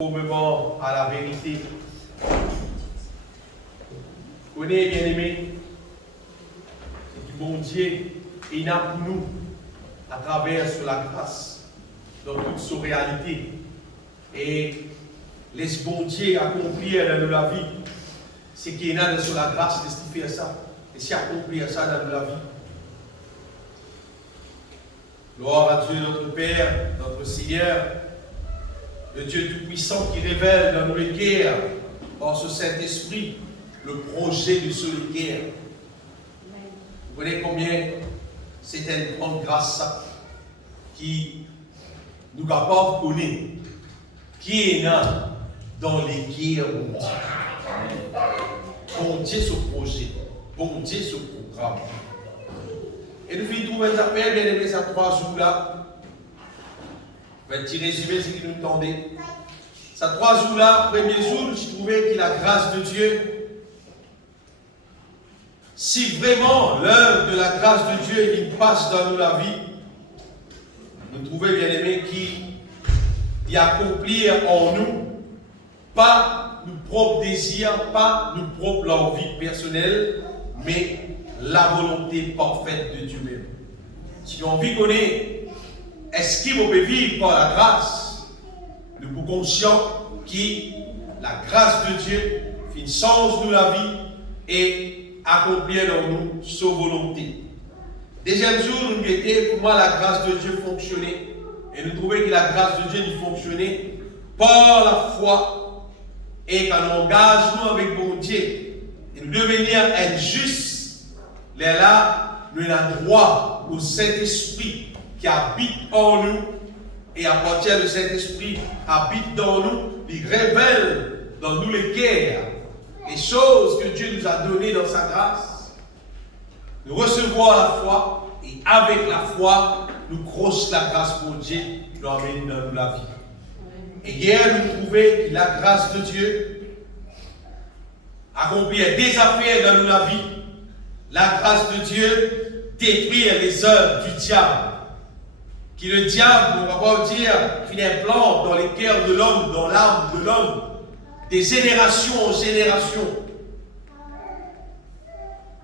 conformément à la vérité. Connais, bien-aimé, c'est du bon Dieu et il a pour nous, à travers sur la grâce, dans toute sa réalité. Et laisse bon Dieu accomplir dans la vie. Ce qui est là sur la grâce, laisse-lui faire ça. Laisse-lui accomplir ça dans la vie. Gloire à Dieu, notre Père, notre Seigneur, le Dieu Tout-Puissant qui révèle dans nos cœurs, par ce Saint-Esprit, le projet de ce cœur. Vous voyez combien c'est une grande grâce qui nous capable de connaître qui est là dans les cœurs, bon Dieu. Bon Dieu, ce projet, bon Dieu, ce programme. Et nous finissons trouver un appel, bien aimé, ces 3 jours-là. Je vais un petit résumé ce qui nous tendait. Ces 3 jours-là, premier jour, j'ai trouvé que la grâce de Dieu, si vraiment l'œuvre de la grâce de Dieu il passe dans la vie, nous trouvons, bien aimé, qu'il accomplit en nous, pas nos propres désirs, pas nos propres envies personnelles, mais la volonté parfaite de Dieu même. Si on vit qu'on est, est-ce qu'il peut vivre par la grâce? Nous sommes conscients que la grâce de Dieu fait sens de la vie et accomplit dans nous sa volonté. Deuxième jour, nous mettons comment la grâce de Dieu fonctionnait. Et nous trouvons que la grâce de Dieu fonctionnait par la foi et quand on engage nous avec bon Dieu et nous devenir injustes. Là, nous avons droit au Saint-Esprit qui habite en nous et à partir du Saint-Esprit habite dans nous, il révèle dans nous les cœurs les choses que Dieu nous a données dans sa grâce. Nous recevons la foi et avec la foi, nous crossons la grâce pour Dieu qui nous amène dans la vie. Et hier, nous trouvons que la grâce de Dieu accomplit des affaires dans la vie. La grâce de Dieu détruit les œuvres du diable. Qui le diable, on va pas dire, qu'il implante dans les cœurs de l'homme, dans l'âme de l'homme, des générations en générations.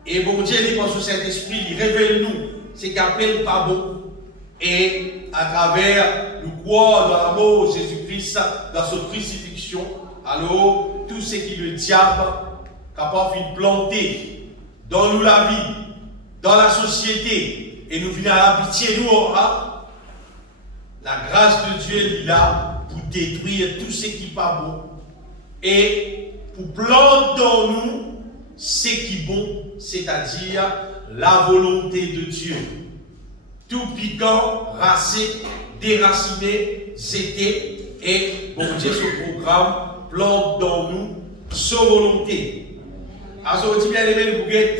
Et bon Dieu dit par ce Saint-Esprit, il révèle-nous ce qu'il appelle pas bon. Et à travers nous croire dans l'amour de Jésus-Christ, dans sa crucifixion, alors tout ce qui le diable capable de planter dans nous la vie, dans la société, et nous venons à l'habituer, nous aura, la grâce de Dieu est là pour détruire tout ce qui n'est pas bon et pour planter dans nous ce qui est bon, c'est-à-dire la volonté de Dieu. Tout piquant, racé, déraciné, zété, et bon Dieu, ce programme plante dans nous sa volonté. Alors, je dis bien aimé, le bouquet,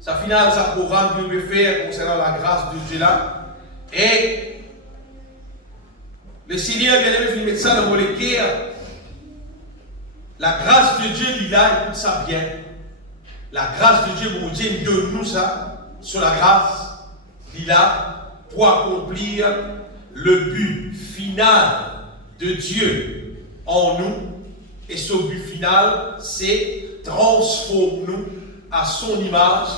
ça finale, ça programme que je vais faire concernant la grâce de Dieu là. Et le Seigneur, bien aimé, je vais mettre ça dans mon cœur. La grâce de Dieu, il a, écoute ça bien. La grâce de Dieu, mon Dieu, donne-nous ça, sur la grâce, il a pour accomplir le but final de Dieu en nous. Et ce but final, c'est transformer-nous à son image,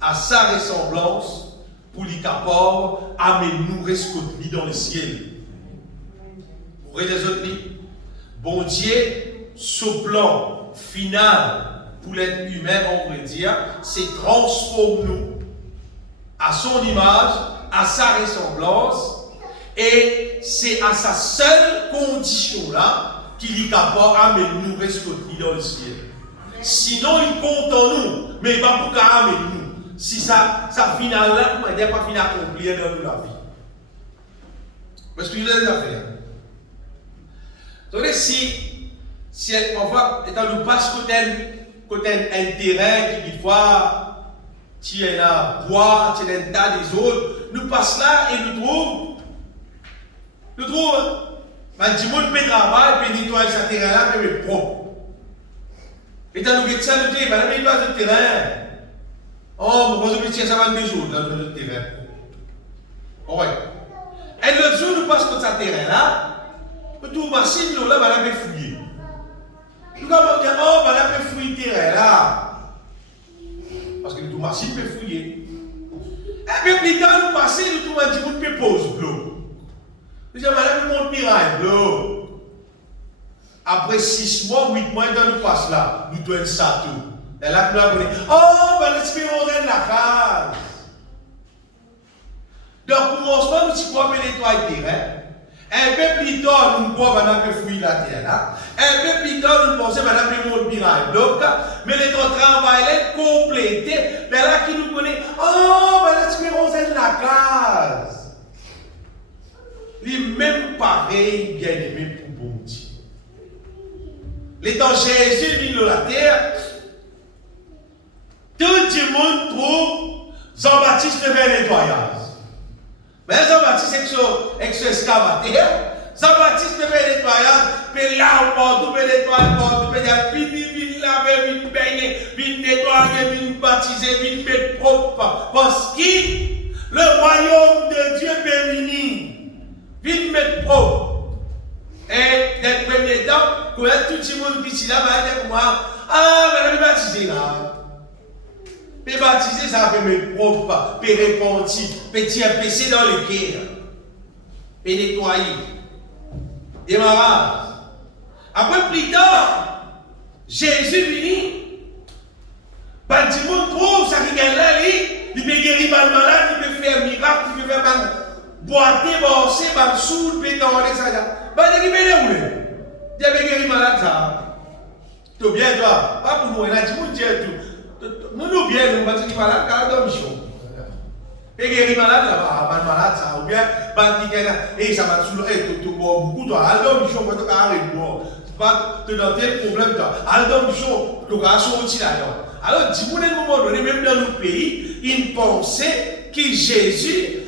à sa ressemblance, pour lui capable amener-nous rescouter dans le ciel. Vous voyez les autres livres? Bon Dieu, ce plan final pour l'être humain, on pourrait dire, c'est transformer-nous à son image, à sa ressemblance, et c'est à sa seule condition là qu'il est capable de nous rescouter dans le ciel. Sinon, il compte en nous, mais il va pour amener nous. Si ça finale là, il n'est pas fini à accomplir dans nous la vie. Parce que je vais le faire. Donc, si parfois, étant nous passe côté intérêt qui, des fois, tu es là, boire, tu es là, tas des autres, nous passe là et nous trouvons. Mais du monde peut travailler, peut nettoyer ce terrain-là, mais propre. Et tant nous ça, nous disons, madame, il passe le terrain. Oh, vous avez dit, ça va des autres dans le terrain. Ouais. Et l'autre jour, nous passons sur ce terrain-là, Tout machine, là, on a fouillé. Nous avons dit, oh, on a fouillé le terrain là. Parce que tout machine peut fouiller. Et puis, plus tard, nous passons, nous avons dit, on peut poser l'eau. Nous avons dit, on peut miraille l'eau. Après 6 mois, 8 mois, dans nous passe là, nous devons ça tout. Et là, nous avons dit, oh, ben l'espérance est de la case. Donc, pour commencement, nous avons nettoyer le terrain. Un peu plus tard, nous croyons qu'on fouiller la terre là. Un peu plus tard, nous pensons qu'on a monter miracle. Donc, mais le travail est complété. Mais là, qui nous connaît, oh, ben l'espérance est de la case. Les mêmes pareils, bien aimés pour bon Dieu. L'étant Jésus vient de la terre, tout le monde trouve Jean-Baptiste devait nettoyage. Mais Jean-Baptiste avec ce excavateur, Jean-Baptiste devait nettoyage, puis là, partout, puis nettoyer, partout, puis vient laver, vient baigner, vient nettoyer, vient baptiser, vient mettre propre. Parce que le royaume de Dieu peut venir, vient mettre propre. Et dans le premier temps, quand tout le monde qui est là, va dire pour moi, ah, mais je vais baptiser là. Mais baptiser, ça peut me propre, peut répondre, peut tirer péché dans le cœur, peut nettoyer. Et ma après, plus tard, Jésus vient, ben, tout le monde trouve ça qui est là, il peut guérir le malade, il peut faire un miracle, il peut faire boiter, bosser, soudre, pétanler, ça. Ben, il peut aller où? Il peut guérir le malade, ça. Tout bien, toi. Pas pour nous, il a dit, mon Dieu, tout. Nous bien, nous battons les malades, car nous sommes. Et guérir malade là-bas, malade ça, ou bien, et ça va sous tout beaucoup, toi, Aldo Michon, quand tu as arrêté, c'est pas te donner le problème, toi. Aldo Michon, tu as sorti là-dedans. Alors, dis-moi, à un moment donné, même dans nos pays, ils pensaient que Jésus,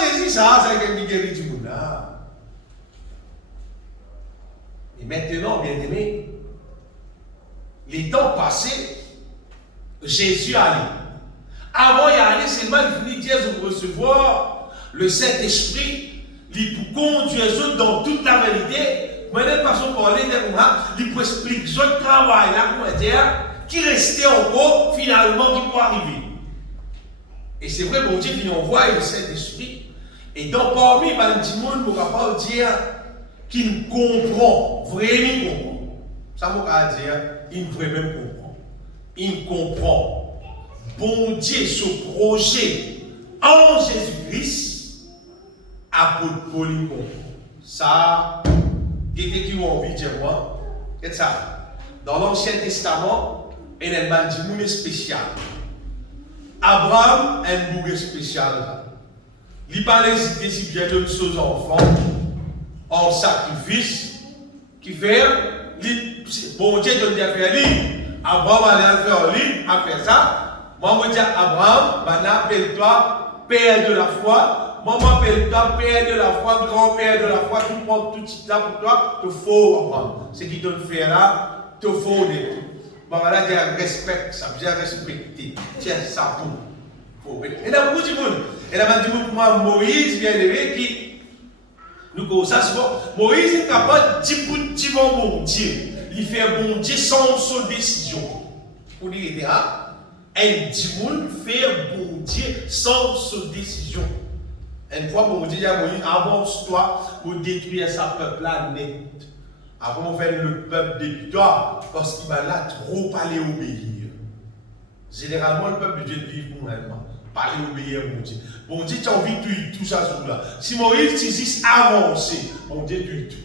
Jésus, ça, c'est quelqu'un qui guérit du monde là. Et maintenant, bien aimé, les temps passés, Jésus allait. Avant d'y aller, c'est mal venu dire de recevoir le Saint-Esprit, il pour conduire les autres dans toute la vérité. Maintenant, passons par parler de moi, il pour expliquer ce travail là, comment dire, qui restait encore, finalement, qui peut arriver. Et c'est vrai, mon Dieu, il envoie le Saint-Esprit. Et donc, parmi les gens, on ne peut pas dire qu'il comprend, vraiment comprend. Ça m'a dire, il vraiment comprend. Il comprend. Bon Dieu, ce projet en Jésus-Christ, apôtre Paul, il comprend. Ça, il était qui ont envie de dire moi. C'est ça. Dans l'Ancien Testament, il y a un monde spécial. Abraham a un monde spécial. Il parlait si bien de ses enfants en sacrifice qui fait, bon Dieu donne des affaires libres. Abraham allait faire lui, a fait ça. Moi, je dis à Abraham, appelle-toi Père de la foi. Moi, m'appelle-toi Père de la foi, grand-père de la foi. Tu prends tout ce là pour toi, te faut Abraham. Ce qui te fait là, te faut de tout. Bon, voilà, je respecte ça, je respecte. Tiens, ça pour. Et là, beaucoup de monde. Et là, je dis pour moi, Moïse, bien aimé, qui nous commençons à se voir. Moïse est capable de dire bon Dieu. Il fait bon Dieu sans son décision. Pour dire, un dimoun fait bon Dieu sans son décision. Une fois, bon Dieu a dit, avance-toi pour détruire sa peuple là net. Avant, on fait le peuple depuis toi, parce qu'il va là trop aller obéir. Généralement, le peuple de Dieu vit moralement. Pas aller obéir, mon Dieu. Bon Dieu, tu as envie de tout ça sur là. Si Moïse dit avancer, bon Dieu, tu tout.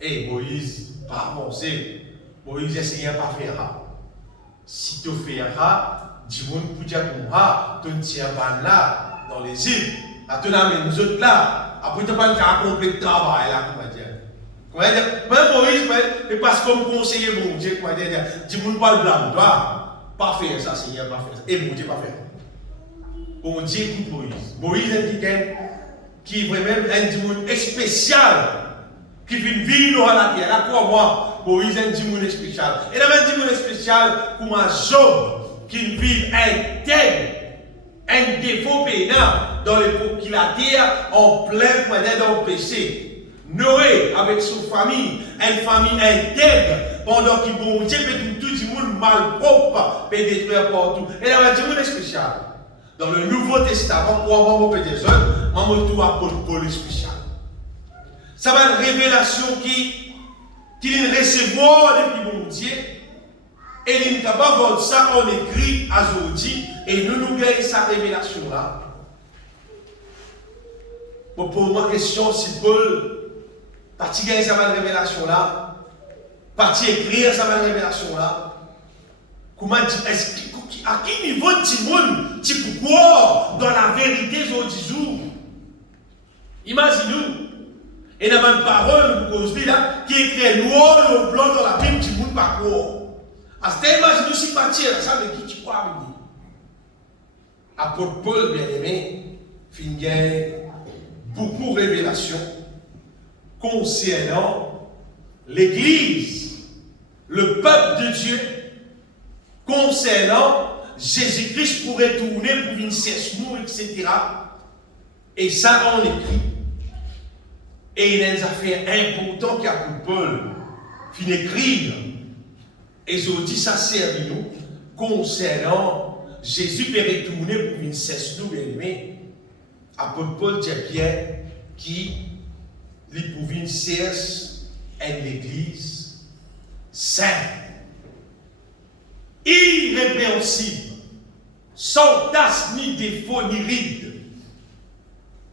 Et Moïse, pas avancer. Moïse essayait pas faire ça. Si tu fais ça, dis-moi pour dire que tu tiens pas là, dans les îles. Tu amènes nous autres là. Après, tu n'as pas accompli le travail là, comment dire. Comment dire, même Moïse, mais parce qu'on conseiller mon Dieu, comment dire, dis-moi pas le blâme, toi. Pas faire ça, Seigneur, pas faire ça. Et mon Dieu, pas faire ça. Bon Dieu écoute Moïse. Moïse est quelqu'un qui est vraiment un dieu spécial. Qui vient vivre dans la terre. Là, quoi, moi, Moïse est un dieu spécial. Et là, un dieu spécial pour un Job qui vit intègre, un défaut pénal dans l'époque qu'il a terre en plein moyen dans le péché. Noé avec sa famille, une famille intègre, pendant qu'il bon Dieu peut tout le monde mal propre, peut détruire partout. Et là, il y a spécial. Dans le Nouveau Testament, pour avoir mon petit jeune, on tout apôtre Paul spécial. Ça va être une révélation qu'il recevoir depuis mon Dieu. Et il n'est pas de ça, on écrit à Zodi, et nous gagnons sa révélation là. Bon, pour ma question, si Paul parti gagner sa révélation là, parti écrire sa révélation là, comment est-ce à quel niveau tu monde tu peux croire dans la vérité aujourd'hui? Imaginez-nous. Et dans une parole, vous là, qui écrit noir ou blanc dans la Bible, tu ne peux pas croire. À ce moment, imaginez-nous si partir, ça veut dire qui tu crois avec lui. Apôtre Paul, bien aimé, finit beaucoup de révélations concernant l'Église, le peuple de Dieu, concernant Jésus-Christ pour retourner, pour venir nous, etc. Et ça, on écrit. Et il y a des affaires importantes qu'apôtre Paul finit écrire. Et je dis ça sert nous concernant Jésus peut retourner pour venir nous, bien aimé. Apôtre Paul dit bien qui lui pour venir une église sainte, irrépréhensible, sans tache ni défaut ni ride.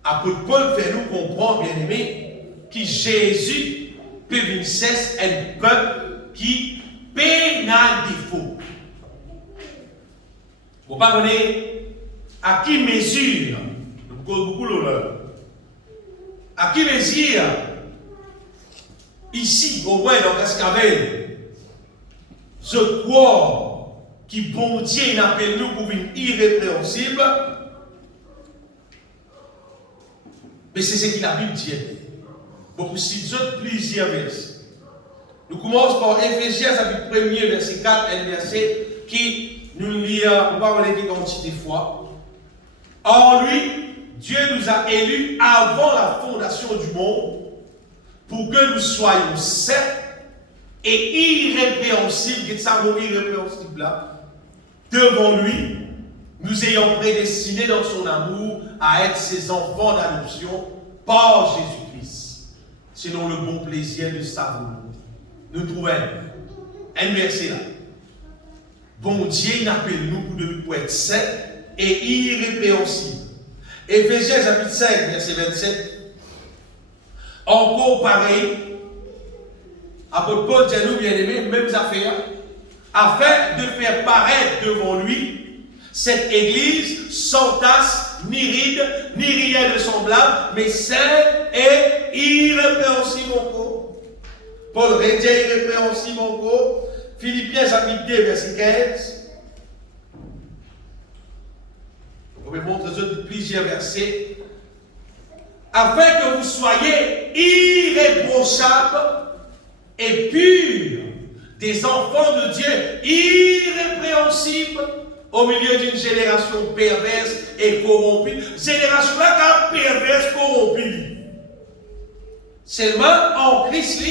Apôtre Paul fait nous comprendre, bien aimé, que Jésus peut venir un peuple qui pénal défaut. Vous parlez à qui mesure, beaucoup l'honneur, à qui mesure, ici, au moins dans Cascavel, je crois qui bon Dieu n'appelle nous pour une irrépréhensible, mais c'est ce que la Bible dit. Beaucoup si d'autres plusieurs versets. Nous commençons par Éphésiens, chapitre 1er, verset 4, un verset qui nous lit, on va parler de quantité de fois. En lui, Dieu nous a élus avant la fondation du monde pour que nous soyons saints et irrépréhensibles, qu'est-ce que ça irrépréhensible là, devant lui, nous ayant prédestinés dans son amour à être ses enfants d'adoption par Jésus-Christ, selon le bon plaisir de sa volonté. Nous trouvons un verset là. Bon Dieu n'appelle nous pour être saints et irrépréhensibles. Éphésiens chapitre 5, verset 27. Encore pareil, apôtre Paul dit à nous, bien aimés, mêmes affaires, afin de faire paraître devant lui cette église sans tache, ni ride, ni rien de semblable, mais sainte et irrépréhensible encore. Paul redit irrépréhensible encore. Philippiens chapitre 2, verset 15. On peut montrer plusieurs versets. Afin que vous soyez irréprochables et purs, des enfants de Dieu irrépréhensibles au milieu d'une génération perverse et corrompue. Génération là qui est perverse, corrompue. Seulement en Christ,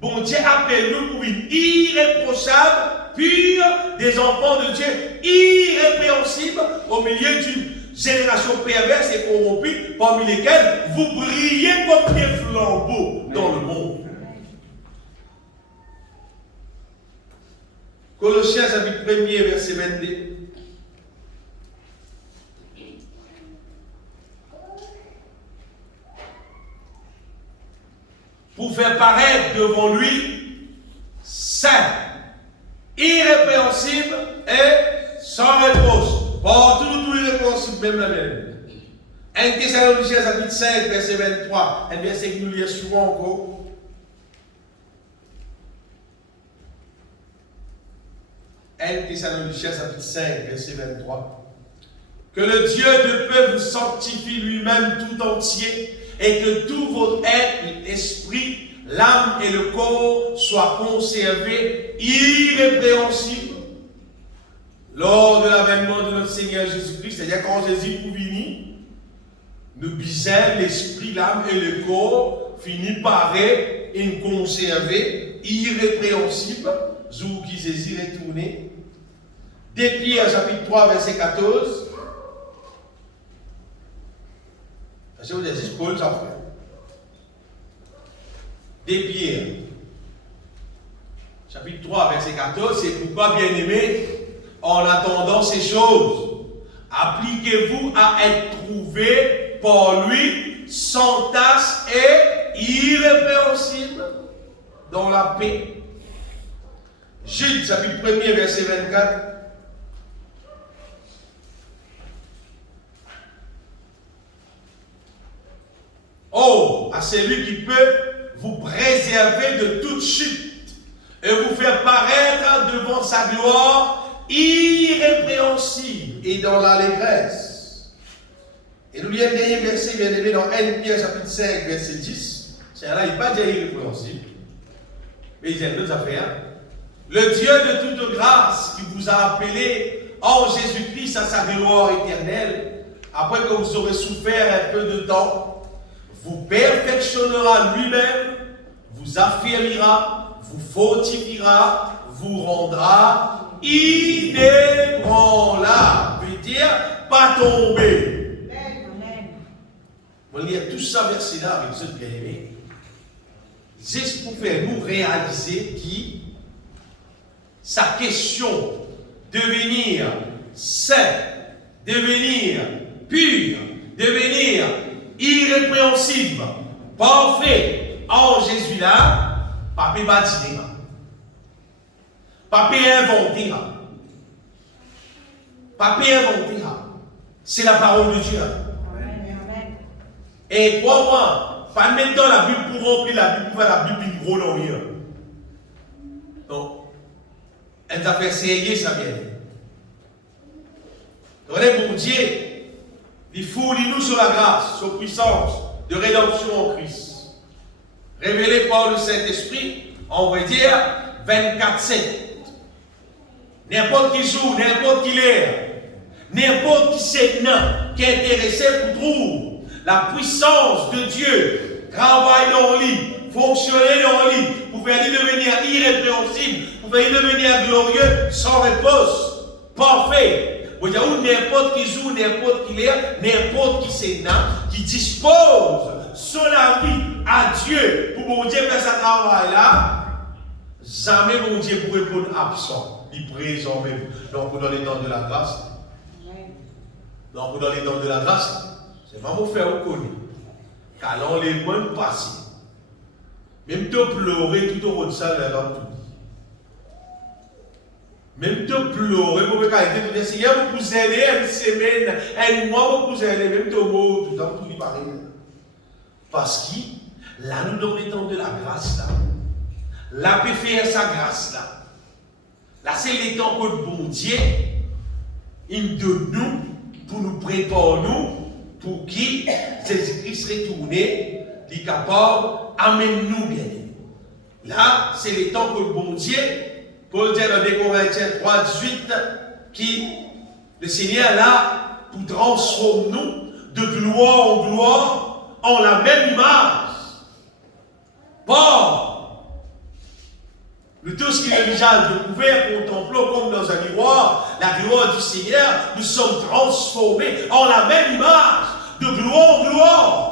bon Dieu appelle nous pour une irréprochable, pure, des enfants de Dieu irrépréhensibles au milieu d'une génération perverse et corrompue, parmi lesquelles vous brillez comme des flambeaux dans le monde. Colossiens chapitre 1er, verset 22. Pour faire paraître devant lui saint, irrépréhensible et sans reproche. Tout irrépréhensible, même la même. 1 Thessaloniciens chapitre 5, verset 23, un verset que nous lisons souvent encore. 1 Thessaloniciens chapitre 5, verset 23. Que le Dieu de paix vous sanctifie lui-même tout entier, et que tout votre être, l'esprit, l'âme et le corps soient conservés irrépréhensibles lors de l'avènement de notre Seigneur Jésus-Christ. C'est-à-dire quand Jésus pour venir, nous bisons l'esprit, l'âme et le corps finit par être conservé, irrépréhensible, jour qui s'est retourné. Des Pierre, chapitre 3, verset 14. Je vous dis, Paul, ça fait. Des Pierre, chapitre 3, verset 14, c'est pourquoi, bien-aimés, en attendant ces choses, appliquez-vous à être trouvés par lui sans tache et irrépréhensible dans la paix. Jude, chapitre 1er, verset 24. Oh, à celui qui peut vous préserver de toute chute et vous faire paraître devant sa gloire irrépréhensible et dans l'allégresse. Et nous lisons le dernier verset, bien aimé, dans 1 Pierre chapitre 5, verset 10. C'est là, il n'est pas déjà irrépréhensible, mais il y a d'autres affaires. Le Dieu de toute grâce qui vous a appelé en Jésus-Christ à sa gloire éternelle, après que vous aurez souffert un peu de temps, vous perfectionnera lui-même, vous affirmera, vous fortifiera, vous rendra inébranlable. Veut dire, pas tomber. Amen. On va lire tout ça verset-là avec ce bien-aimé. C'est pour faire nous réaliser qui sa question devenir saint, devenir pur, devenir irrépréhensible, parfait en Jésus là, pas bâtir, pas inventer, pas inventer. C'est la parole de Dieu. Amen. Et crois-moi, pas mettre dans la Bible pour remplir la Bible, pour faire la Bible une grosse longueur. Non. Elle a fait essayer ça bien. Regardez mon Dieu. Il fournit-nous sur la grâce, sur puissance de rédemption en Christ. Révélé par le Saint-Esprit, on va dire 24/7. N'importe qui joue, n'importe qui l'air, n'importe qui sait qui est intéressé pour trouver la puissance de Dieu, travaille dans lui, fonctionner dans lui, pour faire lui devenir irrépréhensible, pour faire lui devenir glorieux, sans réponse, parfait. N'importe qui joue, n'importe qui l'air, n'importe qui sénat, qui dispose son vie à Dieu pour mon Dieu faire sa travail là, jamais mon Dieu pour répondre absent, il présent même. Donc, dans les dons de la grâce, donc, dans les dons de la grâce, c'est pas pour faire reconnaître. Car on les bonnes passées, même te pleurer tout au long de ça, là, dans tout. Même te pleurer pour que tu te dises, Seigneur, vous pouvez aider une semaine, un mois, vous pouvez aider, même te mot, tout le temps, tout lui pareil. Parce que là, nous dans les temps de la grâce, là, là, peut faire sa grâce, là. Là, c'est les temps que le bon Dieu, il donne nous, pour nous préparer, nous, pour qui Jésus-Christ retourné, il est capable, amène-nous bien. Là, c'est les temps que le bon Dieu, Paul dit dans 2 Corinthiens 3, 18, qui le Seigneur là pour transformer nous de gloire en gloire en la même image. Bon, nous tous qui est déjà découvert, contemplons comme dans un miroir la gloire du Seigneur, nous sommes transformés en la même image, de gloire en gloire.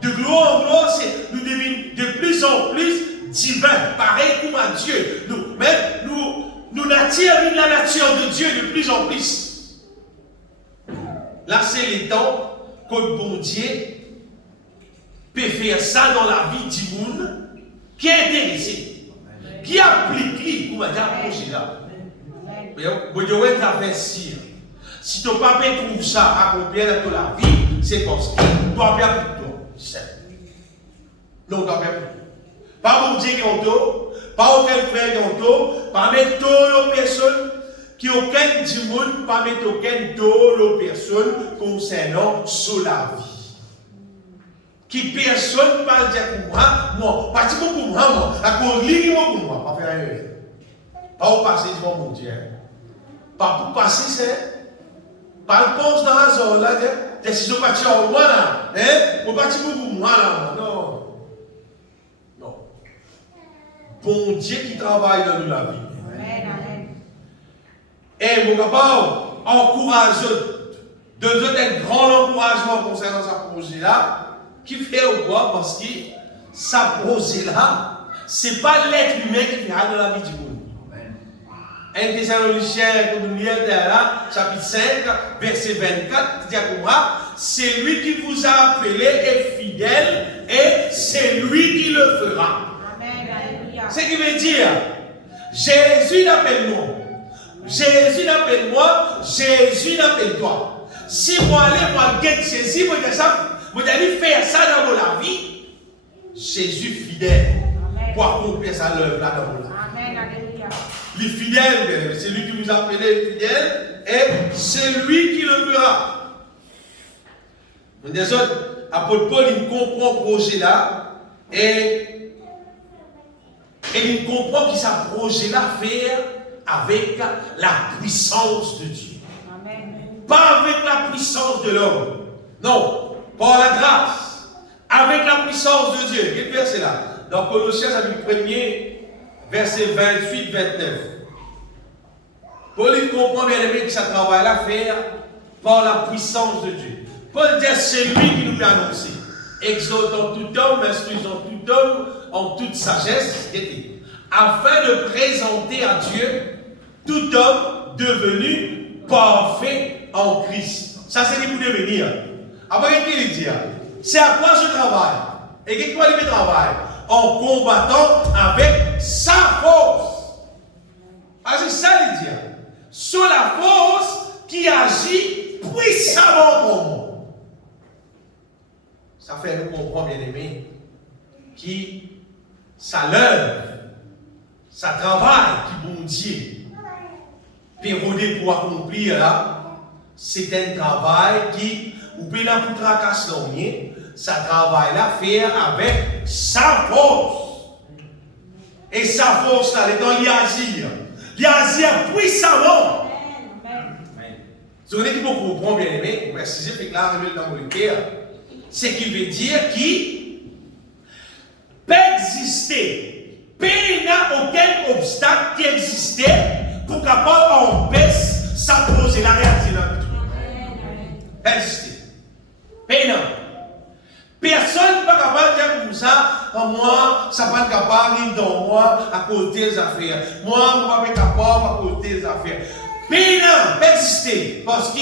De gloire en gloire, c'est nous devenons de plus en plus divin, pareil comme à Dieu. Nous attirons la nature de Dieu de plus en plus. Là, c'est les temps que le bon Dieu peut faire ça dans la vie du monde qui est intéressé, qui applique, comme on a approché là. Mais vous devez t'investir. Si ton papa trouve ça accomplir dans la vie, c'est parce que tu dois bien pour toi. Non, tu dois bien pour toi. Pas mon Dieu qui ont tort, pas aucun frère qui ont tort, pas mettre toutes les personnes qui ont aucun du monde, pas mettre aucun tort les personnes concernant sur la vie. Qui personne pas dire pour moi, pas pour moi, à cause de pour moi, pas faire rien. Pas au passé devant mon Dieu. Pas pour passer, c'est. Pas le pense dans la zone là, si je partis en moi là, on partit pour moi là, non. bon Dieu qui travaille dans nous la vie. Amen. Et mon papa, encourage, donne un grand encouragement concernant sa projet là, qui fait ou quoi? Parce que sa projet là, c'est pas l'être humain qui fait dans la vie du monde. 1 Thessaloniciens, chapitre 5, verset 24, dit à moi, c'est lui qui vous a appelé est fidèle et c'est lui qui le fera. Amen. Ce qui veut dire, Jésus n'appelle moi. Jésus n'appelle moi, Jésus n'appelle toi. Si moi aller, moi guette Jésus, moi aller faire ça dans la vie, Jésus fidèle pour accomplir sa œuvre là dans la vie. Amen. Alléluia. Les fidèles, c'est lui qui vous appelle fidèle et c'est lui qui le fera. Des autres, apôtre Paul, il comprend ce projet là et il comprend que ce projet là faire avec la puissance de Dieu. Amen. Pas avec la puissance de l'homme. Non, par la grâce. Avec la puissance de Dieu. Quel verset là? Dans Colossiens, chapitre 1er, verset 28-29. Paul il comprend bien aimé que ça travail à faire par la puissance de Dieu. Paul dit c'est lui qui nous l'a annoncé. Exhortant tout homme, instruisant tout homme en toute sagesse, afin de présenter à Dieu tout homme devenu parfait en Christ. Ça c'est pour devenir. Après qu'est-ce qu'il dit? C'est à quoi je travaille. Et qu'est-ce qu'il me travaille? En combattant avec sa force. Ah, c'est ça il dit. Sur la force qui agit puissamment en moi. Ça fait nous comprendre, bien aimé, qui ça l'œuvre, ça travail qui bon Dieu pérodé pour accomplir là, c'est un travail qui, ou bien la pour tracasser ça travail là faire avec sa force. Et sa force là, elle est dans l'agir. L'agir puissamment. Ce qu'il faut comprendre, bien aimé, merci, j'ai fait clair dans mon cœur, c'est qu'il veut dire qu'il peut exister. Il n'y a aucun obstacle qui existait pour capable empêcher sa projet, la réalité dans le vie. Peut exister. Personne n'est pas capable de dire comme ça, moi, ça n'est pas capable dans moi à cause des affaires. Moi, je ne suis pas capable à cause des affaires. Mais non, peut exister. Parce que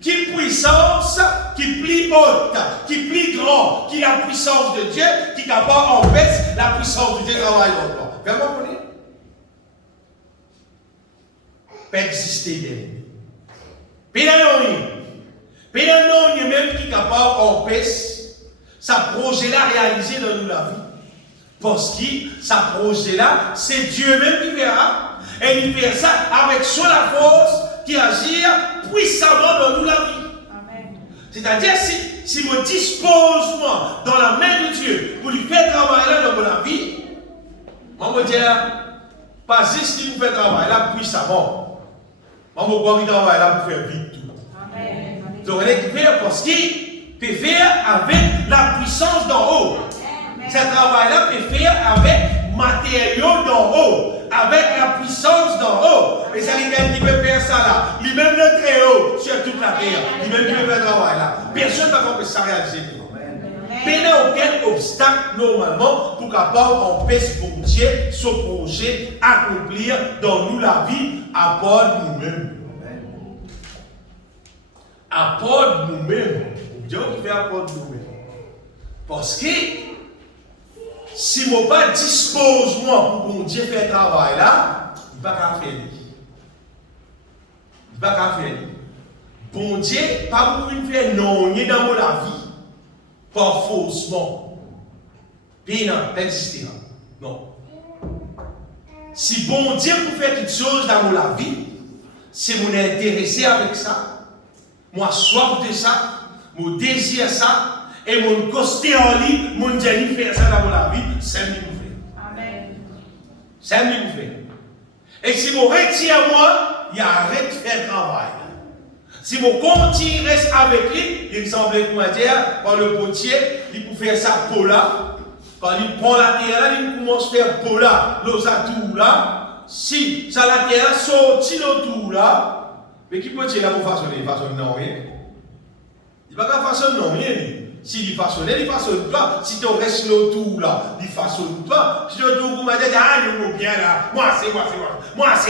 qui puissance, qui plus haute, qui plus grand, qui la puissance de Dieu, qui est capable d'empêcher la puissance de Dieu de travailler dans toi. Vraiment, vous connaissez? Peut exister, bien. Mais non, il y a même qui est capable d'empêcher sa projet-là réalisé dans nous la vie. Parce que sa projet-là, c'est Dieu même qui verra. Et il fait ça avec son la force qui agit puissamment dans nous la vie. C'est-à-dire, si je dispose moi dans la main de Dieu pour lui faire travailler là dans la vie, moi je dire, pas juste qu'il nous fait travailler là puissamment. Moi je crois qu'il travaille là pour faire vite tout. Donc, il est faire parce qu'il peut faire avec la puissance d'en haut. Ce travail-là peut faire avec matériaux d'en haut, avec la puissance d'en haut. Et ça, il peut faire ça là. Lui-même le très haut sur toute la terre. Lui-même qui peut faire le travail là. Personne ne va pas ça réaliser. Mais il n'y a aucun obstacle normalement pour capable empêcher pour Dieu ce projet accomplir dans nous la vie à part de nous-mêmes. À part de nous-mêmes. Dieu qui fait à part de nous-mêmes. Parce que si je ne pas dispose moi pour que Dieu fasse le travail là, il ne va pas faire. Il ne va pas faire. Bon Dieu, pas pour nous faire non, il est dans la vie. Pas faussement. Puis non, pas exister. Non. Si bon Dieu pour faire quelque chose dans la vie, si vous êtes intéressé avec ça, moi soif de ça, mon désir ça, et mon costé en lit, mon Dieu faire ça dans la vie, c'est lui qui fait. Amen. C'est lui qui fait. Et si vous retirez moi, il y a arrêt de faire travail. Si vous continuez reste avec lui, il me semble que dire, par le potier, il peut faire ça pour là, Quand il prend la terre, là, il commence à faire beau là, l'os à tout là. Si ça la terre sorti l'autour là, mais qui peut dire là pour façonner? Il façonne non rien. Il ne va pas façonner non rien. Si il façonne pas. Si tu restes l'autour là, il façonne pas. Si tu autour, vous m'avez dit, ah, il est bien là. Moi, c'est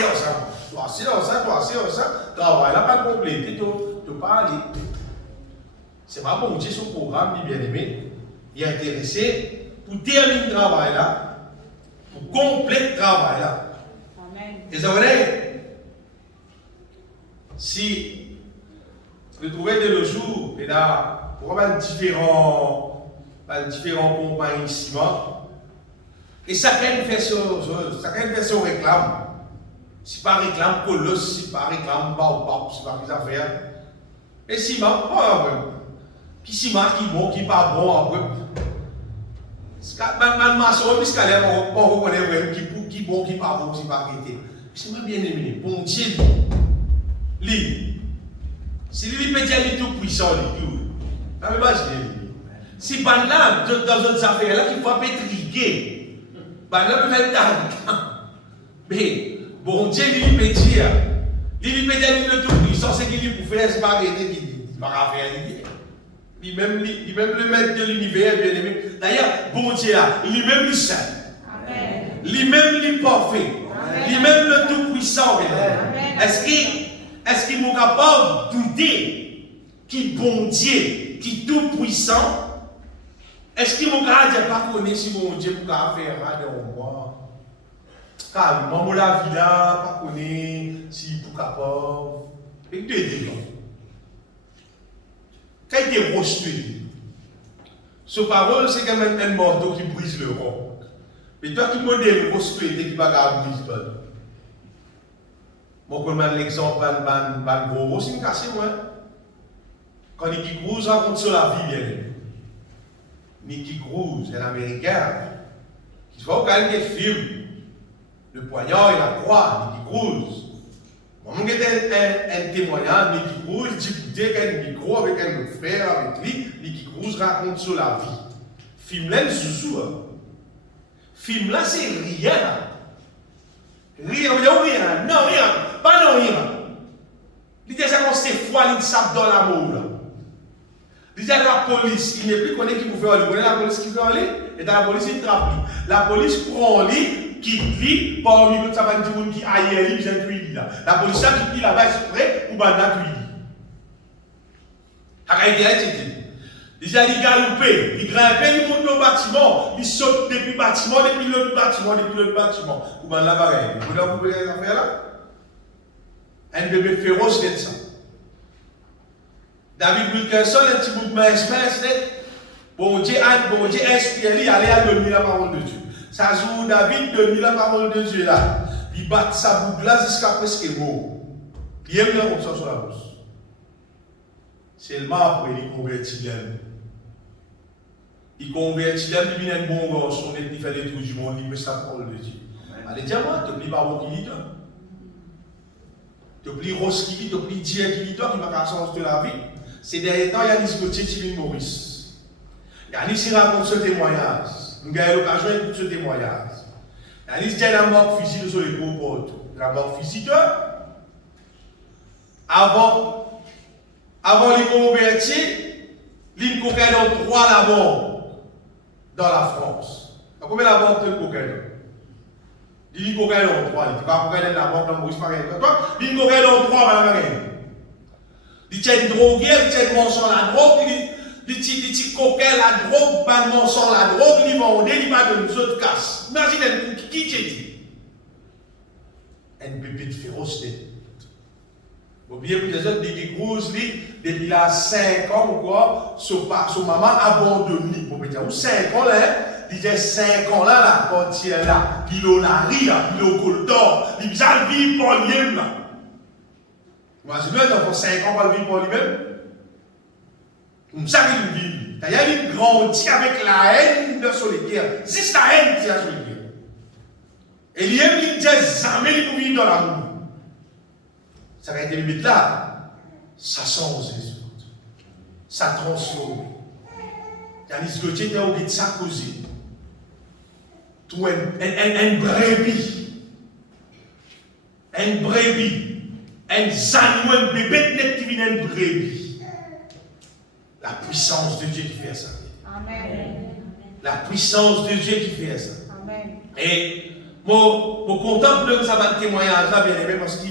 ça. Toi, c'est ça. Travail là, pas complété. Tu parles. C'est pas bon Dieu son programme, bien aimé. Il est intéressé pour terminer le travail là, pour compléter le travail là. Amen. Et ça veut dire, si vous trouvez de nos jours, et là, pour avoir différents compagnies ici, et chacun fait son réclame. Si pas réclame Colosse, si pas réclame Baobab, si pas les affaires. Et si ma qui si ma qui bon, qui pas bon après. Man maçon puisqu'elle est pas reconnaître qui bon, qui pas bon, si pas arrêté. C'est ma bien aimé. Bon Dieu. Lui. Si lui peut dire lui tout puissant lui. Ça me imaginer. Si ban là dans d'autres affaires là qui faut pétriquer. Ban là peut mettre dans. Mais bon Dieu lui peut dire le tout puissant c'est qu'il lui pour faire c'est pas arrêter qui dit. Pas faire rien. Lui-même le maître de l'univers, bien aimé. D'ailleurs, bon Dieu là, lui-même le seul. Lui-même le parfait. Lui-même le tout-puissant, bien aimé. Est-ce qu'il est capable de douter qui bon Dieu, qui tout-puissant? Est-ce qu'il est capable de ne pas connaître si bon Dieu peut faire rien de moi? Car maman la vie là, pas connaître si il est capable. Et deux débats. Quand il est rejeté, ce parole, c'est quand même un morceau qui brise le roc. Mais toi qui modèle rejeté, qui va briser le roc. Moi, je prends l'exemple de gros, c'est une casse, moi. Quand Nicky Cruz raconte sur la vie, bien. Nicky Cruz, un Américain, qui soit au calme des films, le poignard et la croix, Nicky Cruz. Moi, j'ai un témoignage, Nicky Cruz, discutait avec un micro, avec un autre frère, avec lui. Nicky Cruz raconte sur la vie. Film là, Zouzou. Film là, c'est rien. Rien, non, rien. Pas non, rien. Il dit ça qu'on s'est foi, il sape dans l'amour. Il dit la police, il n'est plus connu qui pouvait aller. Vous connaissez la police qui fait aller? Et dans la police, il trappe. La police prend lui. Quitte lui, parmi l'autre, ça va dire qui aille lui, bien tuer là. La police quitte lui là-bas exprès pour bannir tuer lui. Hakaï dit, déjà il galope, il grimpe, il monte dans le bâtiment, il saute depuis le bâtiment, depuis l'autre bâtiment, pour bannir la barrière. Vous voulez vous faire l'affaire là? Un bébé féroce c'est ça. David Wilkerson, un petit bout de mince, bon Dieu inspire lui, aller à donner la parole de Dieu. Ça joue David de la parole de Dieu là. Il bat sa boucle là jusqu'à presque mort. Il aime bien comme ça sur la bouche. Seulement après, il convertit l'homme. Il convertit l'homme, il devient un bon garçon, il fait les tours du monde, il met sa parole de Dieu. Allez, dis-moi, tu oublies pas bon qui dit toi. Tu oublies Rose qui dit, tu oublies Dieu qui dit toi, qui va changer de la vie. Ces derniers temps, il y a discuté Timmy Maurice. Il y a qui raconte ce témoignage. Nous avons l'occasion d'écouter ce témoignage. Il y a la mort physique sur les gros portes. La mort physique, avant les convertir, il coquette dans 3 la mort dans la France. Combien la mort de coquette? Il coquette dans 3. Il va coquette dans la mort dans Maurice Marais. Il coquette dans 3 par la Marais. Il tient drogué, il tient mensonge la drogue. Les coquins, la drogue, pas de mensonge, la drogue, ils vendent, ils va de nous autres casses. Imaginez, qui t'es dit? Un bébé de féroce. Oubliez que les autres, des grosses lits, depuis là 5 ans ou quoi, son maman abandonne. Pour dire, ou 5 ans là, il disait 5 ans là, la portière là, il a la rire, il a col d'or, il a vie pour lui-même là. Imaginez, il a 5 ans pour le vivre pour lui-même. Comme ça qu'il vit. D'ailleurs, il grandit avec la haine de solitaire. Juste la haine qui a solitaire. Et il aime, il dit jamais pour vivre dans l'amour. Ça va être limite là. Ça change les autres. Ça transforme. Il y a des Gauthier qui ont oublié de Sarkozy. tu un brebis. Un brebis. Un zanou, un bébé net qui vient un brebis. La puissance de Dieu qui fait ça. Amen. La puissance de Dieu qui fait ça. Amen. Et moi, content pour ça va témoignage là, bien aimé, parce que